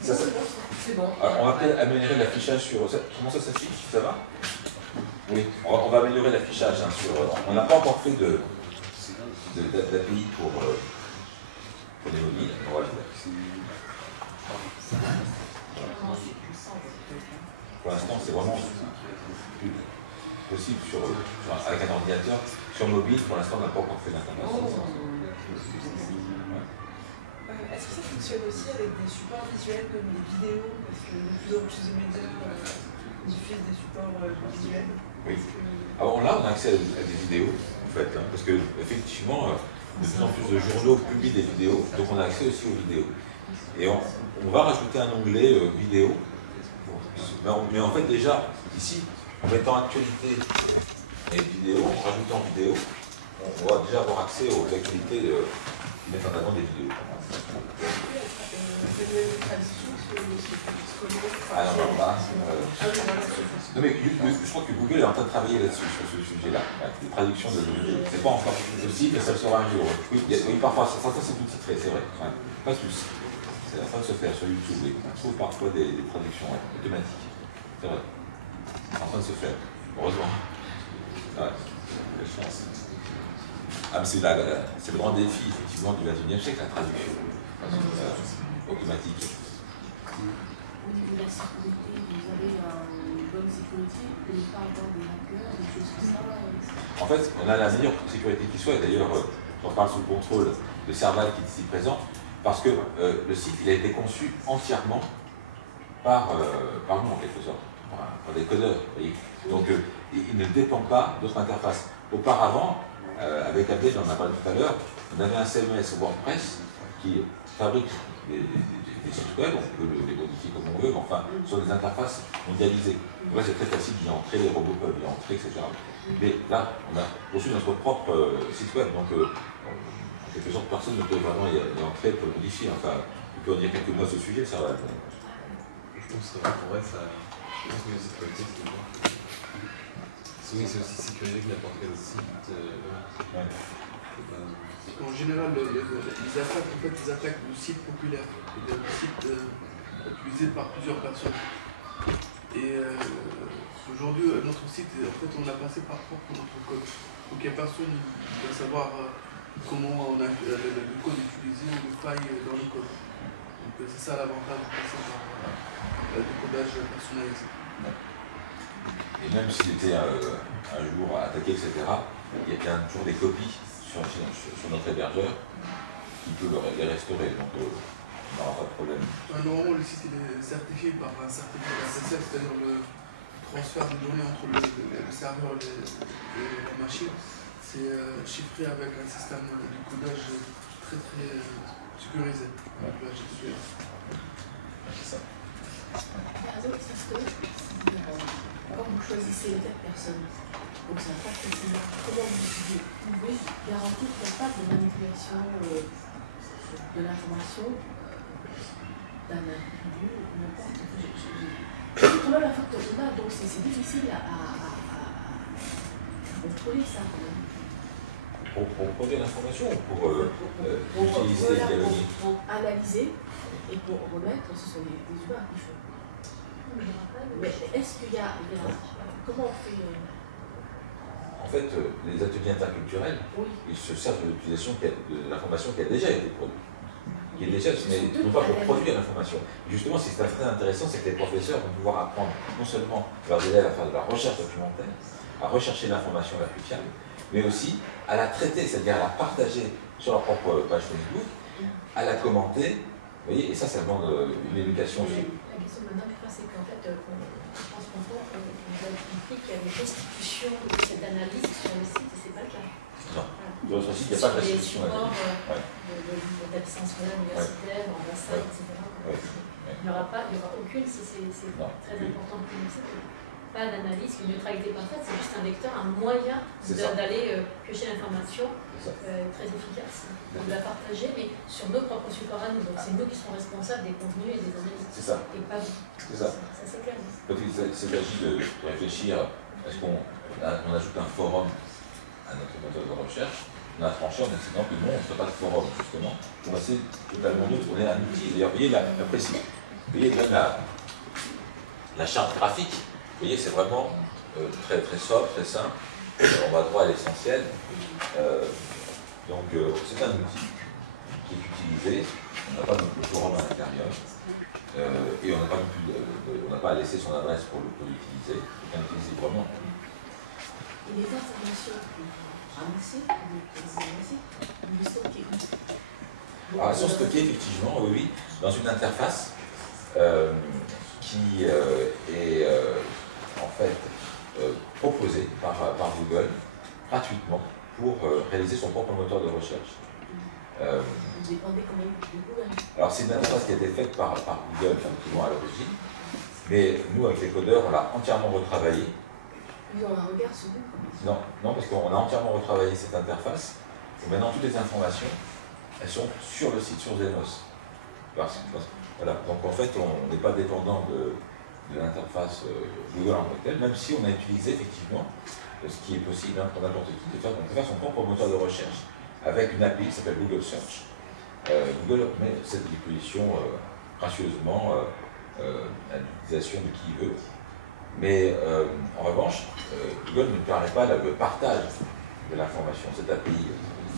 C'est bon. Alors, on va peut-être améliorer l'affichage sur... Comment ça s'affiche? Ça va? Oui, on va améliorer l'affichage sur... On n'a pas encore fait d'API pour les mobiles. Voilà. Pour l'instant, c'est vraiment plus possible avec un ordinateur. Sur mobile, pour l'instant, on n'a pas encore fait l'information. Est-ce que ça fonctionne aussi avec des supports visuels comme les vidéos? Parce que de plus en plus de médias diffusent des supports visuels. Oui. Alors là, on a accès à des vidéos, en fait, hein, parce que effectivement, de plus en plus de journaux publient des vidéos, donc on a accès aussi aux vidéos. Et on va rajouter un onglet vidéo. Mais en fait, déjà, ici, en mettant actualité et vidéo, en rajoutant vidéo, on va déjà avoir accès aux activités qui mettent en avant des vidéos. Ah non, non, là, non mais je crois que Google est en train de travailler là-dessus, sur ce sujet-là. Les traductions de vidéos. C'est pas encore ceci, mais ça le sera un jour. Oui, parfois, ça c'est tout titré, c'est vrai. Ouais, pas plus. C'est en train de se faire sur YouTube. On trouve parfois des traductions automatiques. C'est vrai. C'est en train de se faire. Heureusement. Ouais, quelle chance. Ah, mais c'est le grand défi, effectivement, du XXIe siècle, la traduction. Automatique. Au niveau de la sécurité, vous avez une bonne sécurité, vous ne pouvez pas avoir des hackers, des choses comme ça. En fait, on a la meilleure sécurité qui soit, et d'ailleurs, j'en parle sous le contrôle de Serval qui est ici présent, parce que le site il a été conçu entièrement par nous, en quelque sorte, par des codeurs. Voyez. Donc, il ne dépend pas d'autres interfaces. Auparavant, avec Abdel, on en a parlé tout à l'heure, on avait un CMS WordPress qui fabrique des sites web, on peut les modifier comme on veut, mais enfin, sur des interfaces mondialisées. Donc là, c'est très facile d'y entrer, les robots peuvent y entrer, etc. Mais là, on a conçu notre propre site web, donc en quelque sorte, personne ne peut vraiment y entrer pour le modifier. Enfin, on peut en dire quelques mots à ce sujet, ça va. Je pense que pour vrai, ça. Je pense que la sécurité, c'est bon. Oui, c'est aussi sécurisé que n'importe quel site. Ouais. En général, ils attaquent le site populaire, c'est-à-dire le site utilisé par plusieurs personnes. Et aujourd'hui, notre site, en fait, on l'a passé par propre notre code. Donc il n'y a personne qui va savoir comment on a le code utilisé ou les failles dans le code. Donc c'est ça l'avantage de passer par le codage personnalisé. Et même s'il était un jour attaqué, etc., il y a bien toujours des copies sur notre hébergeur qui peut les restaurer, donc on n'aura pas de problème. Normalement, le site il est certifié par un certificat SSL, c'est-à-dire le transfert de données entre le serveur et la machine. C'est chiffré avec un système de codage très très sécurisé. Ouais. Donc là, c'est ça. Par exemple, ça se quand vous choisissez telle personne, donc ça impacte comment vous pouvez garantir qu'il n'y a pas de manipulation de l'information d'un individu, n'importe quoi. C'est quand même un facteur humain, donc c'est difficile à contrôler ça quand même. Pour produire l'information ou pour utiliser les dialogues? Pour analyser et pour remettre, ce sont les humains qui font. Mais est-ce qu'il y a. Comment on fait En fait, les ateliers interculturels, oui, ils se servent de l'utilisation de l'information qui a déjà été produite. Qui est déjà, mais non pas pour produire l'information. Justement, ce qui est très intéressant, c'est que les professeurs vont pouvoir apprendre non seulement leurs élèves à faire de la recherche documentaire, à rechercher l'information la plus fiable, mais aussi à la traiter, c'est-à-dire à la partager sur leur propre page Facebook, à la commenter. Vous voyez, et ça demande une éducation aussi. La question maintenant, c'est qu'en fait, je pense qu'on a compris qu'il y a une restitution de cette analyse sur le site, et ce n'est pas le cas. Non, sur notre site, il n'y a pas de restitution. D'établissement scolaire, universitaire, ambassade, etc. Il n'y aura aucune, c'est très important pour nous. Pas d'analyse, une neutralité parfaite, c'est juste un vecteur, un moyen d'aller piocher l'information très efficace, de la partager, mais sur nos propres supports à nous. Donc c'est nous qui serons responsables des contenus et des analyses. C'est ça. Et pas vous. C'est ça. Ça c'est clair. Donc il s'agit de réfléchir, est-ce qu'on ajoute un forum à notre moteur de recherche? On a tranché en décidant que non, on ne fait pas de forum, justement, pour passer totalement neutre, on est un outil. D'ailleurs, vous voyez vous voyez même la charte graphique. Vous voyez, c'est vraiment très, très sobre, très simple. On va droit à l'essentiel. Donc, c'est un outil qui est utilisé. On n'a pas non plus le forum à l'intérieur. Et on n'a pas non plus on n'a pas à laisser son adresse pour l'utiliser. On utilise librement. Et les informations ramassées, vous les stockez. Ah, elles sont stockées, effectivement, oui, dans une interface qui est en fait proposé par Google gratuitement pour réaliser son propre moteur de recherche. Vous dépendez quand même de Google. Alors c'est une interface qui a été faite par Google effectivement à l'origine, mais nous avec les codeurs on l'a entièrement retravaillé Ils ont un regard sur vous. Non, non, parce qu'on a entièrement retravaillé cette interface. Et maintenant, toutes les informations, elles sont sur le site, sur Zenos. Voilà. Donc en fait, on n'est pas dépendant de l'interface Google en tant que telle, même si on a utilisé effectivement ce qui est possible pour n'importe qui, de faire son propre moteur de recherche avec une API qui s'appelle Google Search. Google met cette disposition gracieusement à l'utilisation de qui veut. Mais en revanche, Google ne permet pas le partage de l'information. Cette API,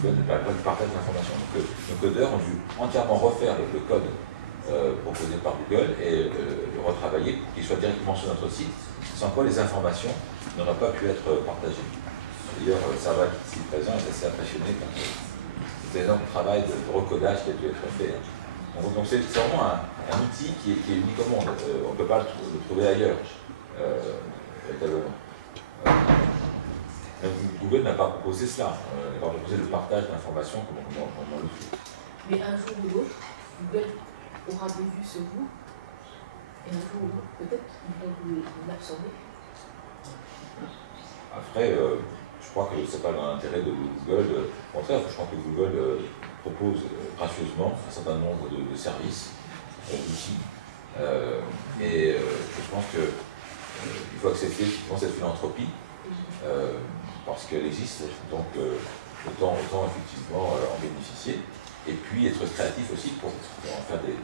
Google ne permet pas le partage de l'information. Donc nos codeurs ont dû entièrement refaire le code proposé par Google et le retravailler pour qu'il soit directement sur notre site, sans quoi les informations n'auraient pas pu être partagées. D'ailleurs, Sarah, qui est ici présent, est assez impressionné par cet énorme travail de recodage qui a dû être fait. Donc c'est vraiment un outil qui est unique au monde. On ne peut pas le trouver ailleurs. Google n'a pas proposé cela. Il n'a pas proposé le partage d'informations comme on le fait. Mais un jour ou l'autre, Google aura des vues sur vous, et un jour ou l'autre, peut-être qu'ils vont vous l'absorber. Après, je crois que ce n'est pas dans l'intérêt de Google. Au contraire, je crois que Google propose gracieusement un certain nombre de services, d'outils. Et je pense qu'il faut accepter cette philanthropie parce qu'elle existe. Donc, autant effectivement en bénéficier. Et puis être créatif aussi pour en faire des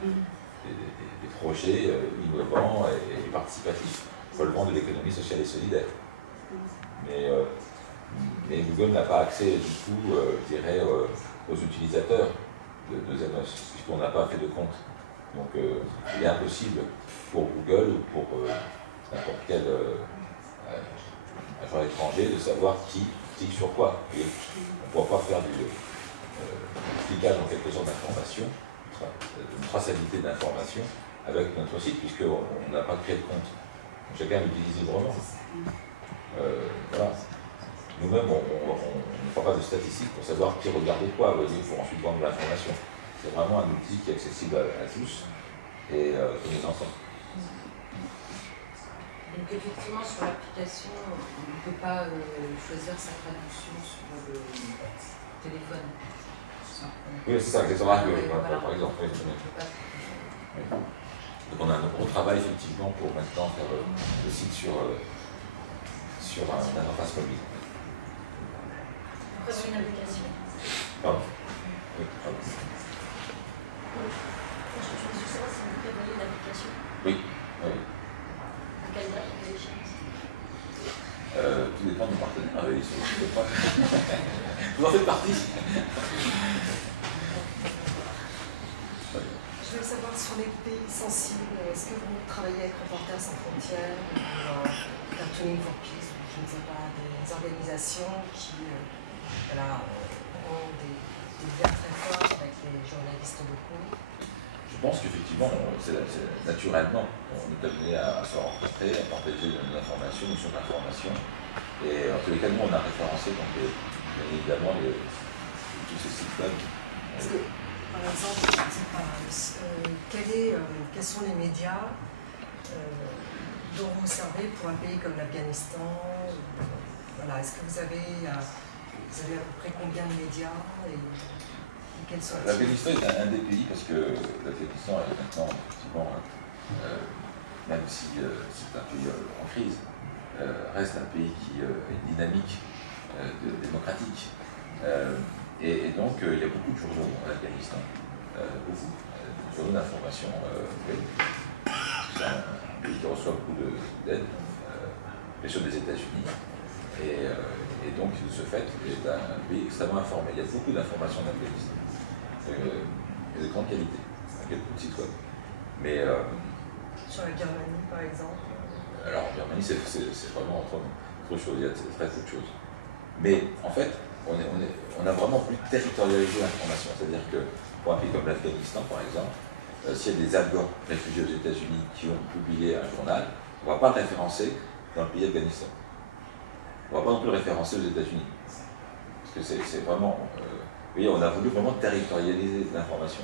projets innovants et participatifs, relevant de l'économie sociale et solidaire. Mais Google n'a pas accès du tout, je dirais, aux utilisateurs de Zenos, puisqu'on n'a pas fait de compte. Donc il est impossible pour Google ou pour n'importe quel agent étranger de savoir qui clique sur quoi. Et on ne pourra pas faire du cliquage en quelque sorte d'informations, une traçabilité d'informations avec notre site, puisqu'on n'a pas créé de compte. Chacun l'utilise librement. Voilà. Nous-mêmes, on ne fera pas de statistiques pour savoir qui regarde quoi, voyez, pour ensuite vendre de l'information. C'est vraiment un outil qui est accessible à tous et tous les enfants. Donc effectivement, sur l'application, on ne peut pas choisir sa traduction sur le téléphone. Oui, c'est ça, exactement. Par exemple. Oui. Donc on a un gros travail effectivement pour maintenant faire le site sur une interface mobile. Après, sur une application. Pardon. Oui, pardon. Je voulais juste savoir si vous prévoyez une application. Oui, oui. À quelle date, à quelle échéance? Tout dépend de nos partenaires. Ils sont pas. Vous en faites partie. Je voulais savoir sur les pays sensibles, est-ce que vous travaillez avec Reporters sans frontières ou Cartooning for Peace, ou je ne sais pas, des organisations qui ont des liens très forts avec les journalistes locaux? Je pense qu'effectivement, naturellement, on est amené à se rencontrer, à partager nos informations, nos sources d'informations. Et en tous les cas, nous, on a référencé donc, bien évidemment tous ces sites-là. Parce que, par exemple, je ne sais pas, quels sont les médias dont vous servez pour un pays comme l'Afghanistan? Voilà, est-ce que vous avez à peu près combien de médias et quels sont les... L'Afghanistan est un des pays parce que l'Afghanistan est maintenant, effectivement, même si c'est un pays en crise, reste un pays qui est dynamique, démocratique. Et donc, il y a beaucoup de journaux en Afghanistan, beaucoup de journaux d'information. C'est un pays qui reçoit beaucoup d'aide, bien sûr des États-Unis. Et donc, de ce fait, c'est un pays extrêmement informé. Il y a beaucoup d'informations en Afghanistan. Et de grande qualité, avec beaucoup de sites web. Mais, sur la Birmanie, par exemple? Alors, en Birmanie, c'est vraiment trop de choses, il y a très peu de choses. Mais, en fait, on a vraiment plus territorialisé l'information. C'est-à-dire que, pour un pays comme l'Afghanistan, par exemple, s'il y a des Afghans réfugiés aux États-Unis qui ont publié un journal, on ne va pas le référencer dans le pays Afghanistan. On ne va pas non plus le référencer aux États-Unis. Parce que c'est vraiment... vous voyez, on a voulu vraiment territorialiser l'information.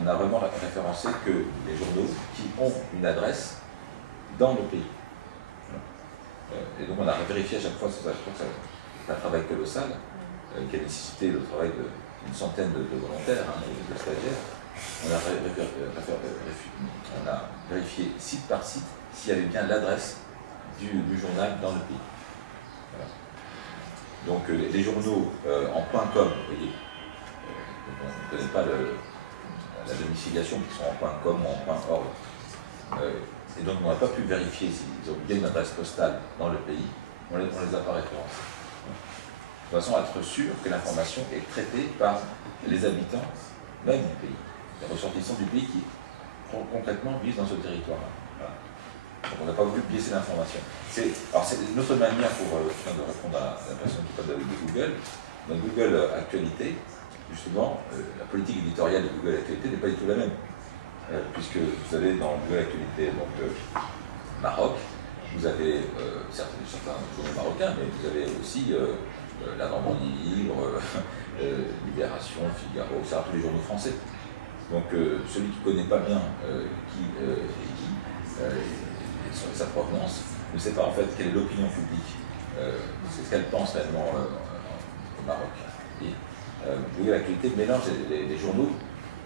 On a vraiment référencé que les journaux qui ont une adresse dans le pays. Et donc on a vérifié à chaque fois, je trouve que c'est un travail colossal, qui a nécessité le travail d'une centaine de volontaires, de stagiaires. On a vérifié site par site s'il y avait bien l'adresse du journal dans le pays. Voilà. Donc les journaux en .com, vous voyez, on ne connaît pas la domiciliation, qui sont en .com ou en .org. Et donc on n'a pas pu vérifier s'ils ont bien une adresse postale dans le pays, on ne les a pas référencés. De façon à être sûr que l'information est traitée par les habitants même du pays, les ressortissants du pays qui concrètement vivent dans ce territoire-là. Voilà. Donc on n'a pas voulu biaiser l'information. Alors c'est notre manière de répondre à la personne qui parle de Google. Dans Google Actualité, justement, la politique éditoriale de Google Actualité n'est pas du tout la même. Puisque vous avez dans Google Actualité donc, Maroc, vous avez certains journaux marocains, mais vous avez aussi La Normandie Libre, Libération, Figaro, ça, tous les journaux français. Donc celui qui ne connaît pas bien sa provenance ne sait pas en fait quelle est l'opinion publique, c'est ce qu'elle pense réellement au Maroc. Et Google Actualité mélange les journaux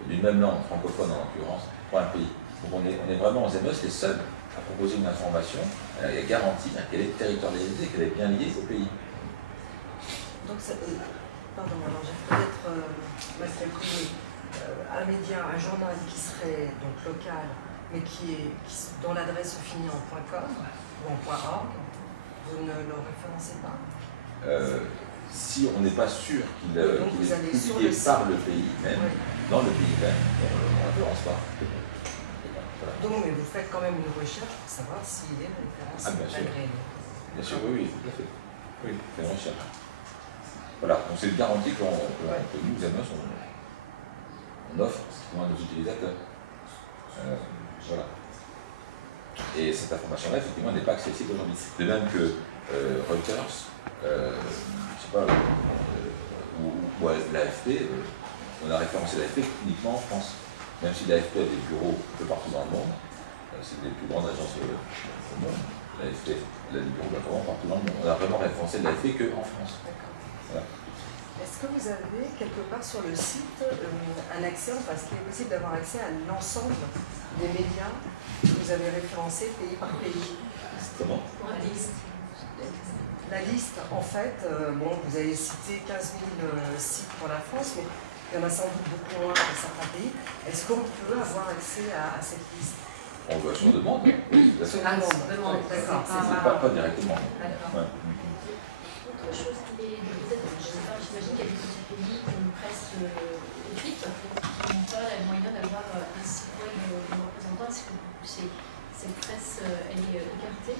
d'une même langue, francophone en l'occurrence, pour un pays. Donc on est vraiment aux ZMS les seuls à proposer une information garantie qu'elle est territorialisée, qu'elle est bien liée au pays. Donc, pardon, alors j'ai peut-être mal calculé. Un média, un journal qui serait donc local, mais dont l'adresse finit en .com ou en .org, vous ne le référencez pas? Si on n'est pas sûr qu'il est publié par le pays même, dans le pays même, on ne référence pas. Voilà. Donc, mais vous faites quand même une recherche pour savoir s'il est référencé malgré lui. Bien sûr, oui, tout à fait. Oui, c'est une recherche. Voilà, donc c'est une garantie que nous, ZMS, on offre à nos utilisateurs. Voilà. Et cette information-là, effectivement, n'est pas accessible aujourd'hui. De même que Reuters, je ne sais pas, ou l'AFP, on a référencé l'AFP uniquement en France. Même si l'AFP a des bureaux un peu partout dans le monde, c'est une des plus grandes agences au monde. L'AFP a des bureaux vraiment partout dans le monde. On a vraiment référencé l'AFP qu'en France. Voilà. Est-ce que vous avez quelque part sur le site un accès, parce qu'il est possible d'avoir accès à l'ensemble des médias que vous avez référencés pays par pays? Comment? La liste, en fait, bon, vous avez cité 15 000 sites pour la France, mais il y en a sans doute beaucoup moins dans certains pays. Est-ce qu'on peut avoir accès à cette liste? On doit sur demande. Oui, sur demande, d'accord. Pas directement. Autre chose qui est peut-être, j'imagine qu'il y a des petits pays qui ont une presse écrite, qui n'ont pas les moyens d'avoir un site web de représentants. Est-ce que cette presse, elle est écartée?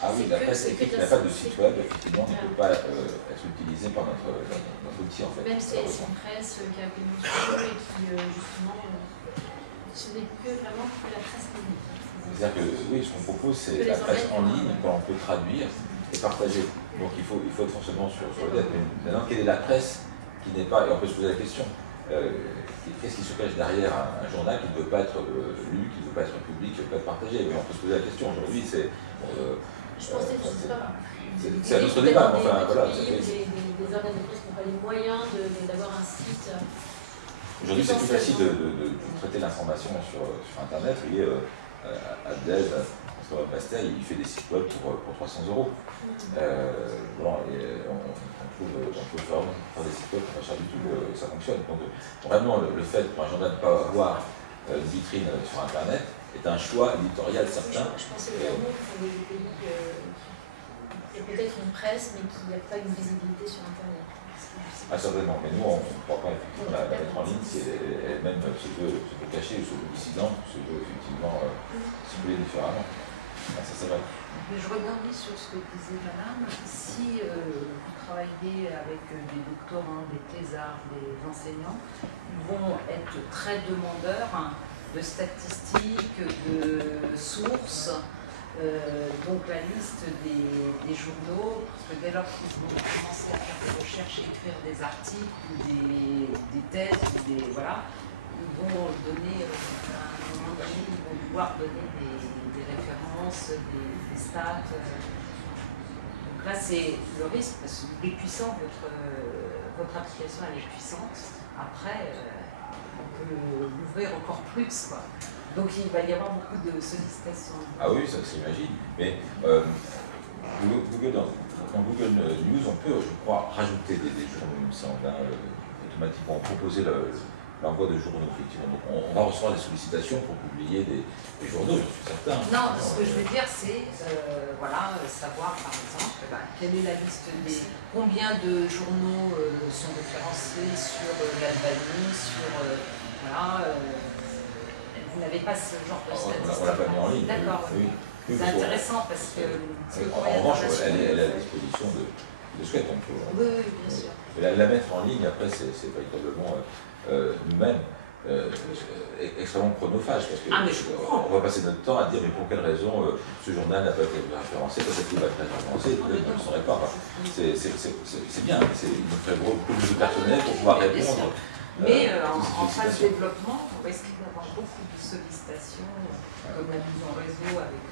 Ah oui, la presse écrite qui n'a pas de site web, effectivement, ne peut pas être utilisée par notre outil en fait. Même si c'est une presse qui a été mentionné et qui, justement, ce n'est que vraiment que la presse publique. C'est-à-dire que oui, ce qu'on propose, c'est la presse en ligne qu'on peut traduire et partager. Donc il faut être forcément sur le net. Mais maintenant, quelle est la presse qui n'est pas. Et on peut se poser la question qu'est-ce qui se cache derrière un journal qui ne veut pas être lu, qui ne veut pas être public, qui ne veut pas être partagé? Mais on peut se poser la question. Aujourd'hui, c'est. Je pense que c'est pas. C'est un autre débat, mais enfin voilà. Des organes de presse qui n'ont pas les moyens d'avoir un site. Aujourd'hui, c'est plus facile de traiter l'information sur Internet. Vous voyez, Abdel, Pasteur, il fait des sites web pour 300 €. Bon, et on peut faire des sites web pas cher du tout, ça fonctionne. Donc, vraiment, le fait pour un journal de ne pas avoir une vitrine sur Internet est un choix éditorial certain. Je pense que vraiment, il y a des pays qui il y a peut-être une presse, mais qui n'a pas une visibilité sur Internet. Ah, certainement, mais nous, on ne croit pas effectivement la mettre en ligne si elle-même se peut cacher ou se veut dissidente, se veut effectivement circuler différemment. Ah, ça, c'est vrai. Mais je rebondis sur ce que disait Madame. Si vous travaillez avec des doctorants, des thésards, des enseignants, ils vont être très demandeurs de statistiques, de sources. Donc la liste des journaux, parce que dès lors qu'ils vont commencer à faire des recherches et écrire des articles ou des thèses, voilà, ils vont donner, à un moment donné, ils vont pouvoir donner des références, des stats. là, c'est le risque, parce qu'il est puissant, votre application, elle est puissante. Après, on peut l'ouvrir encore plus, quoi. Donc il va y avoir beaucoup de sollicitations. Ah oui, ça s'imagine. Mais Google, dans Google News, on peut, je crois, rajouter des journaux, il me semble, hein, automatiquement, proposer l'envoi de journaux, effectivement. Donc on va recevoir des sollicitations pour publier des journaux, je suis certain. Non, ce que je veux dire, c'est voilà, savoir, par exemple, quelle est la liste des... Combien de journaux sont référencés sur l'Albanie, sur... voilà, vous n'avez pas ce genre de statistiques. On l'a pas mis en ligne. D'accord. Oui. C'est intéressant parce que... En revanche, elle est à la disposition de Squat. Oui, bien sûr. La mettre en ligne, après, c'est véritablement nous-mêmes extrêmement chronophage. Parce que on va passer notre temps à dire mais pour quelle raison ce journal n'a pas été référencé, peut-être qu'il va être référencé, peut-être qu'on ne le saurait pas. C'est bien, c'est une très beaucoup plus de personnel pour pouvoir répondre. Mais en phase de développement, on risque d'avoir beaucoup de sollicitations, comme la mise en réseau avec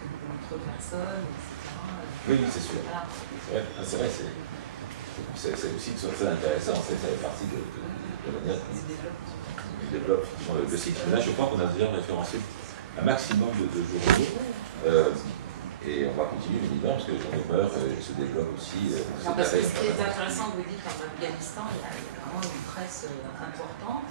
d'autres personnes, etc. Oui, c'est sûr. Voilà. C'est vrai, c'est aussi très intéressant, ça fait partie de la manière dont on développe le site. Là, je crois qu'on a déjà référencé un maximum de journaux. Et on va continuer, évidemment, parce que les journaux meurent et se développent aussi. Parce que ce qui est intéressant, vous dites qu'en Afghanistan, il y a vraiment une presse importante.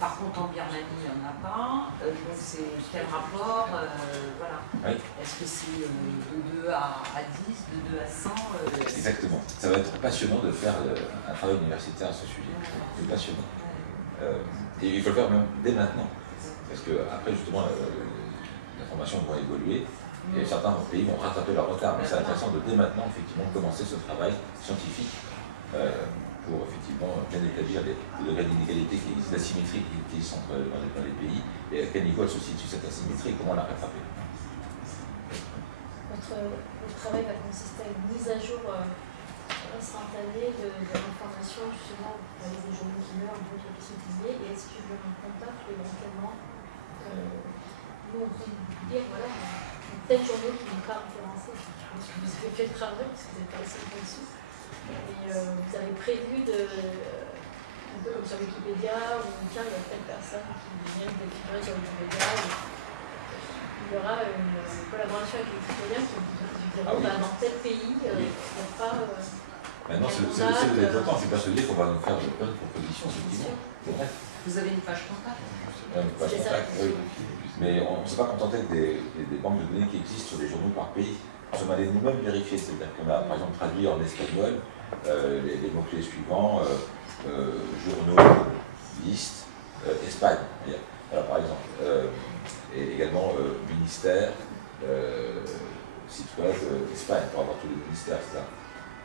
Par contre, en Birmanie, il n'y en a pas. Donc, c'est quel rapport voilà. Oui. Est-ce que c'est de 2 à 10, de 2 à 100 Exactement. Ça va être passionnant de faire un travail universitaire à ce sujet. C'est passionnant. Et il faut le faire même dès maintenant. Parce que après, justement, l'information va évoluer. Et certains pays vont rattraper leur retard. Mais c'est intéressant de dès maintenant, effectivement, commencer ce travail scientifique pour effectivement bien établir les degrés d'inégalité qui existent, l'asymétrie qui existe dans les pays, et à quel niveau elle se situe cette asymétrie et comment la rattraper. Votre travail va consister à une mise à jour instantanée de l'information, justement, pour les journaux qui meurent, d'autres qui sont publiés, et est-ce qu'il y a un contact éventuellement nous on peut dire, voilà, tel journaux qui n'ont pas référencé. Je pense que vous avez fait le travail, parce que vous n'êtes pas assez dessus. Et vous avez prévu un peu comme sur Wikipédia, où tiens, il y a telle personne qui vient de figurer sur Wikipédia. Il y aura une collaboration avec les citoyens qui vous diront, dans tel pays, il n'y a pas. Maintenant, c'est le développement. Je suis persuadé qu'on va nous faire plein de propositions, effectivement. C'est vrai. Vous avez une page contact? Une page contact, oui. Mais on ne s'est pas contenté des banques de données qui existent sur les journaux par pays. On s'en allait nous-mêmes vérifier. C'est-à-dire qu'on a, par exemple, traduit en espagnol les mots-clés suivants, journaux, liste, Espagne. Alors, par exemple, et également ministère, site web, Espagne, pour avoir tous les ministères, etc.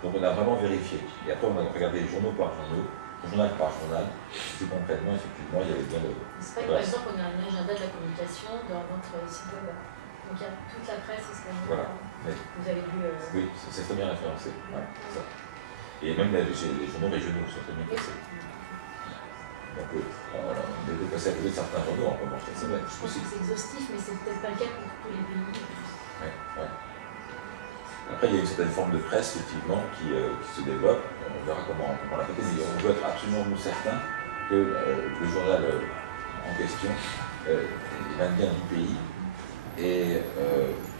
Donc on a vraiment vérifié. Et après, on a regardé journaux par journaux, journal par journal, si concrètement, effectivement, il y avait bien le... C'est vrai que, par exemple, on a un agenda de la communication dans votre site web. Donc il y a toute la presse espagnole. Voilà. Vous avez vu... Oui, c'est très bien référencé. Ouais, ça. Et même les journaux régionaux sont très bien classés. Donc on est dépassé à côté de certains journaux en revanche, c'est vrai. Je pense que c'est exhaustif, mais c'est peut-être pas le cas pour tous les pays. Ouais. Après, il y a une certaine forme de presse, effectivement, qui se développe. On verra comment la traiter, mais on veut être absolument certain que le journal en question émane bien du pays et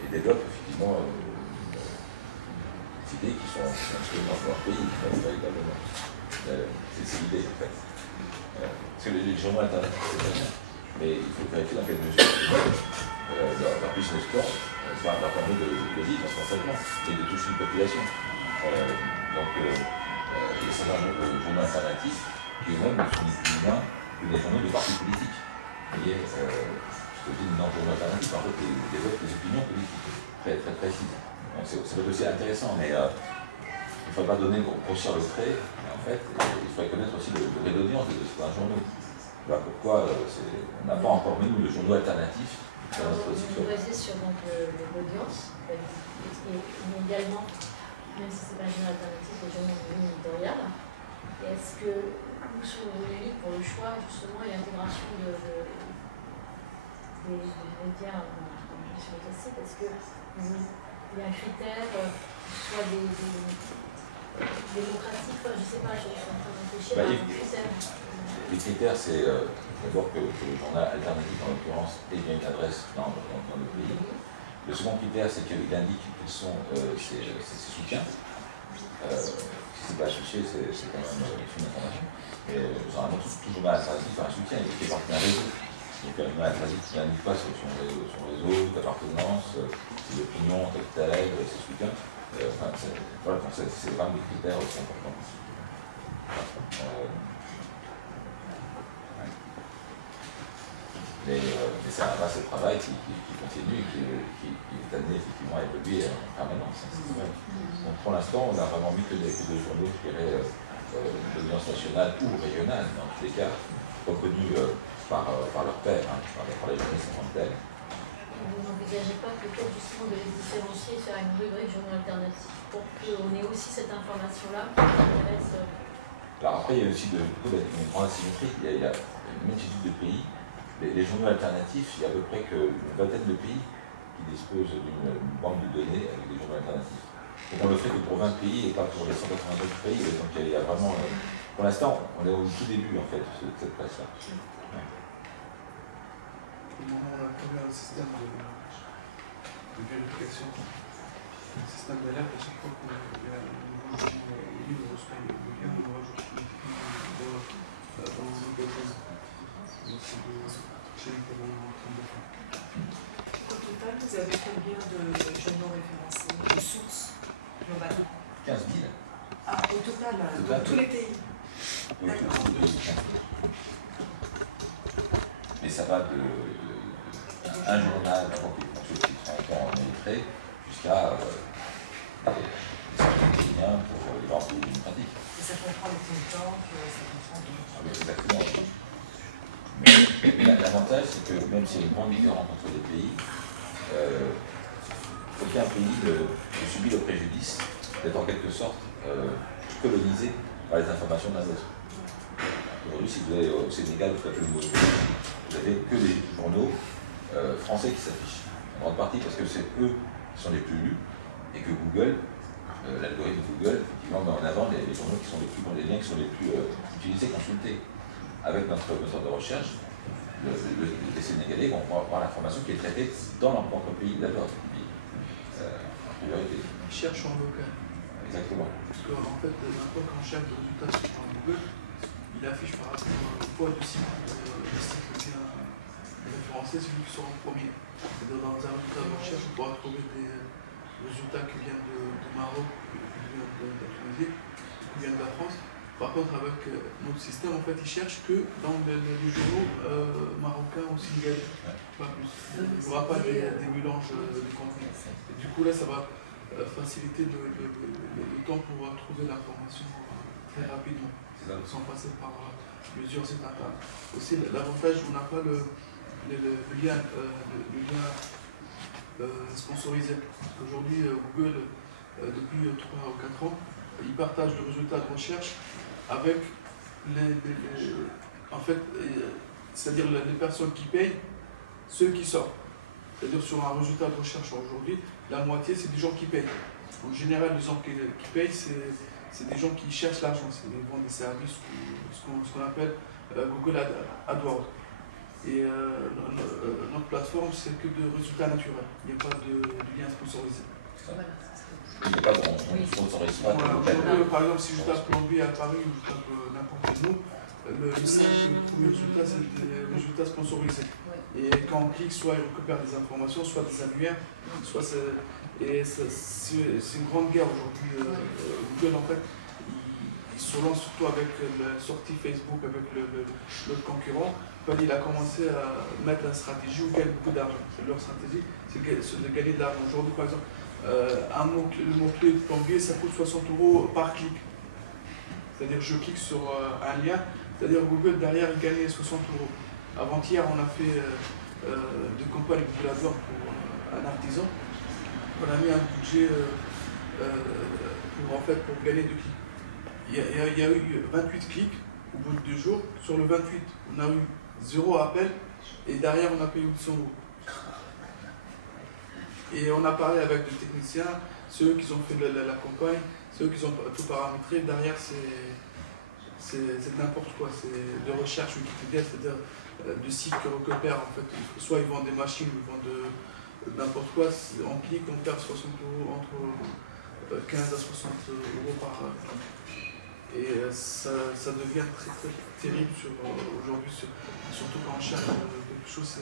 développe effectivement des idées qui sont inscrites dans leur pays, véritablement. C'est l'idée, en fait. Parce que les journaux alternatifs, c'est très bien, mais il faut vérifier dans quelle mesure leur business plan leur permet de vivre essentiellement et de toucher une population. Donc, il y a certains journaux alternatifs qui eux-mêmes ne sont ni plus ni moins que des journaux de partis politiques. Vous voyez, je te dis non-journaux alternatifs, en fait, ils développent des opinions politiques très, très précises. Ça peut être aussi intéressant, mais il ne faudrait pas donner grossir le trait. En fait, il faudrait connaître aussi le degré d'audience de certains journaux. Voilà pourquoi on n'a pas encore mis le journaux alternatif. Vous basez sur l'audience, et également, même si ce n'est pas un journal alternatif, les journaux éditorial. Est-ce que vous, sur vos limites pour le choix, justement, et l'intégration des médias sur votre site, est-ce que vous y a un critère, soit démocratique, je ne sais pas, je suis en train de réfléchir à un critère. Les critères, c'est d'abord que le journal alternatif, en l'occurrence, ait bien une adresse dans le pays. Le second critère, c'est qu'il indique quels sont ses soutiens. Si ce n'est pas affiché, c'est quand même une information. Mais généralement, tout journal alternatif a un soutien, il fait partie d'un réseau. Donc un journal alternatif qui n'indique pas sur son réseau d'appartenance, ses opinions, telle aide, ses soutiens. Voilà, c'est vraiment des critères aussi importants. Mais c'est un vaste travail qui continue et qui est amené effectivement à évoluer en permanence. Donc pour l'instant, on n'a vraiment mis que des journaux, je dirais, d'audience nationale ou régionale, dans tous les cas, reconnus par leurs pairs, par les journalistes en tant que tels. Vous n'envisagez pas peut-être justement de les différencier, faire une rubrique journal alternatif pour qu'on ait aussi cette information-là qui intéresse. Alors après, il y a aussi une grande asymétrie. Il y a une multitude de pays. Les journaux alternatifs, il y a à peu près qu'une vingtaine de pays qui disposent d'une banque de données avec des journaux alternatifs. Donc on le fait que pour 20 pays et pas pour les 189 pays. Donc il y a vraiment... pour l'instant, on est au tout début en fait de cette presse-là. Comment on a trouvé un système de vérification, un système d'alerte à chaque fois qu'il y a un nouveau livre, on reçoit le lien, on rajoute dans un magazine. Donc c'est de chercher comment on est en train de faire. Au total, vous avez combien de journaux référencés, de sources globales? 15 000. Ah, au total, dans tous les pays. D'accord. Mais ça va de un journal qui fonctionne depuis 30 ans en Érythrée jusqu'à des centaines de liens pour les grands pays démocratiques. Et ça comprend les think tanks, ça comprend tout. Exactement. Mais l'avantage, c'est que même s'il y a une grande différence entre les pays, aucun pays ne subit le préjudice d'être en quelque sorte colonisé par les informations d'un autre. Aujourd'hui, si vous allez au Sénégal, vous n'avez que des journaux français qui s'affichent, en grande partie parce que c'est eux qui sont les plus lus et que Google, l'algorithme de Google, effectivement met en avant les journaux qui sont les plus, les liens qui sont les plus utilisés, consultés. Avec notre moteur de recherche, les Sénégalais vont avoir l'information qui est traitée dans leur propre pays d'abord. En priorité. Ils cherchent en local. Exactement. Parce qu'en fait, maintenant, quand on cherche des résultats sur Google, il affiche par rapport au poids du site. Le site bien référencé, celui qui sort en premier. Dans un résultat de recherche, on pourra trouver des résultats qui viennent du Maroc, qui viennent de la Tunisie, qui viennent de la France. Par contre, avec notre système, en fait, ils cherchent que dans les journaux marocains ou sénégalais, pas plus. Il n'y aura pas des mélanges de contenu. Et du coup, là, ça va faciliter le temps pour trouver l'information très rapidement, sans passer par plusieurs sites internet. Aussi, l'avantage, on n'a pas le lien sponsorisé. Aujourd'hui, Google, depuis 3 ou 4 ans, ils partagent le résultat de recherche avec en fait, c'est-à-dire les personnes qui payent, ceux qui sortent. C'est-à-dire sur un résultat de recherche aujourd'hui, la moitié c'est des gens qui payent. En général, les gens qui payent, c'est des gens qui cherchent l'argent, c'est des vendent des services, ce qu'on appelle Google AdWords. Et notre plateforme, c'est que de résultats naturels, il n'y a pas de lien sponsorisé. Il n'y a pas de sponsorisme. Par exemple, si je tape plombier à Paris ou je tape n'importe où, le site pour les résultats, c'est des résultats sponsorisés. Et quand on clique, soit il récupère des informations, soit des annuaires, soit c'est. Et c'est une grande guerre aujourd'hui. Google, en fait, il se lance surtout avec la sortie Facebook, avec le concurrent. Il a commencé à mettre la stratégie où il gagne beaucoup d'argent. Leur stratégie, c'est de gagner de l'argent. Aujourd'hui, par exemple, le mot-clé de plombier, ça coûte 60 € par clic. C'est-à-dire je clique sur un lien, c'est-à-dire Google derrière il gagnait 60 €. Avant-hier, on a fait des campagnes Google AdWords pour un artisan. On a mis un budget pour gagner 2 clics. Il y a eu 28 clics au bout de 2 jours. Sur le 28, on a eu 0 appel et derrière on a payé 800 €. Et on a parlé avec des techniciens, ceux qui ont fait la campagne, ceux qui ont tout paramétré. Derrière, c'est n'importe quoi, c'est de recherche Wikipédia, c'est-à-dire de sites qui récupèrent en fait. Soit ils vendent des machines, ils vendent n'importe quoi. En clic, on perd 60 €, entre 15 à 60 € par clic. Et ça devient très très terrible aujourd'hui, surtout quand on cherche quelque chose.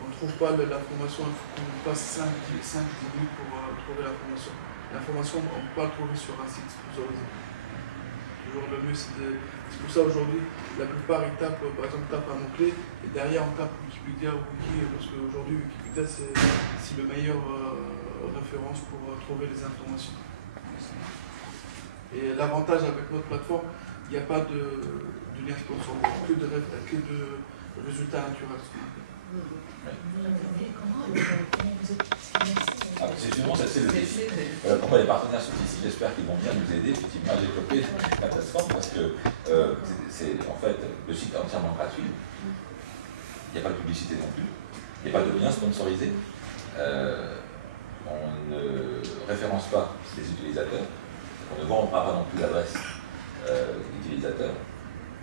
On ne trouve pas l'information, il faut qu'on passe 5-10 minutes pour trouver l'information. L'information, on ne peut pas la trouver sur un site sponsorisé. Toujours le mieux, c'est pour ça aujourd'hui, la plupart ils tapent, par exemple, un mot-clé et derrière on tape Wikipédia ou Wiki, parce qu'aujourd'hui Wikipédia c'est la meilleure référence pour trouver les informations. Et l'avantage avec notre plateforme, il n'y a pas de lien sponsor, que de résultats naturels. Effectivement, c'est le défi. Pourquoi les partenaires sont ici? J'espère qu'ils vont bien nous aider effectivement à développer la plateforme parce que c'est en fait le site est entièrement gratuit. Il n'y a pas de publicité non plus. Il n'y a pas de lien sponsorisé. On ne référence pas les utilisateurs. On ne vend pas non plus l'adresse d'utilisateur.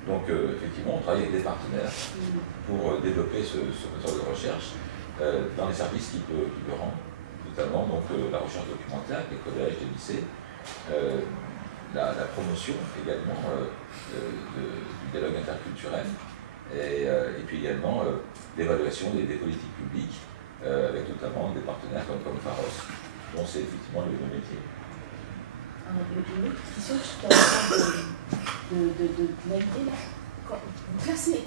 Donc effectivement, on travaille avec des partenaires pour développer ce moteur de recherche dans les services qu'il peut rendre, notamment donc, la recherche documentaire avec les collèges, les lycées, la promotion également du dialogue interculturel et puis également l'évaluation des politiques publiques avec notamment des partenaires comme Pharos, dont c'est effectivement le métier. Une autre question, je suis de l'idée là. Vous classez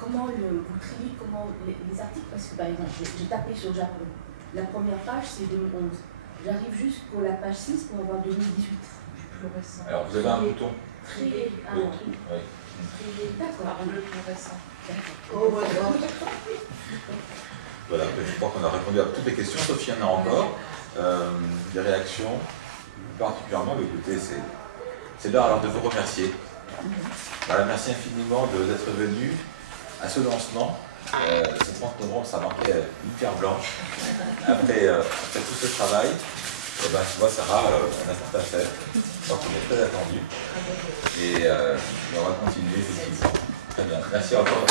comment vous triez les articles, parce que par exemple, j'ai tapé sur Japon. La première page, c'est 2011. J'arrive jusqu'à la page 6 pour avoir 2018. Plus récent. Alors vous avez un bouton. Trier. Oui. D'accord. Le plus récent. Oh, voilà. Voilà, je crois qu'on a répondu à toutes les questions, sauf qu'il y en a encore. Des réactions, particulièrement, écoutez, c'est l'heure alors de vous remercier. Voilà, merci infiniment d'être venu à ce lancement. Ce 30 novembre, ça marquait une pierre blanche. Après tout ce travail, eh ben, tu vois, Sarah, on a tout à faire. Donc on est très attendu. Et on va continuer effectivement. Très bien. Merci encore.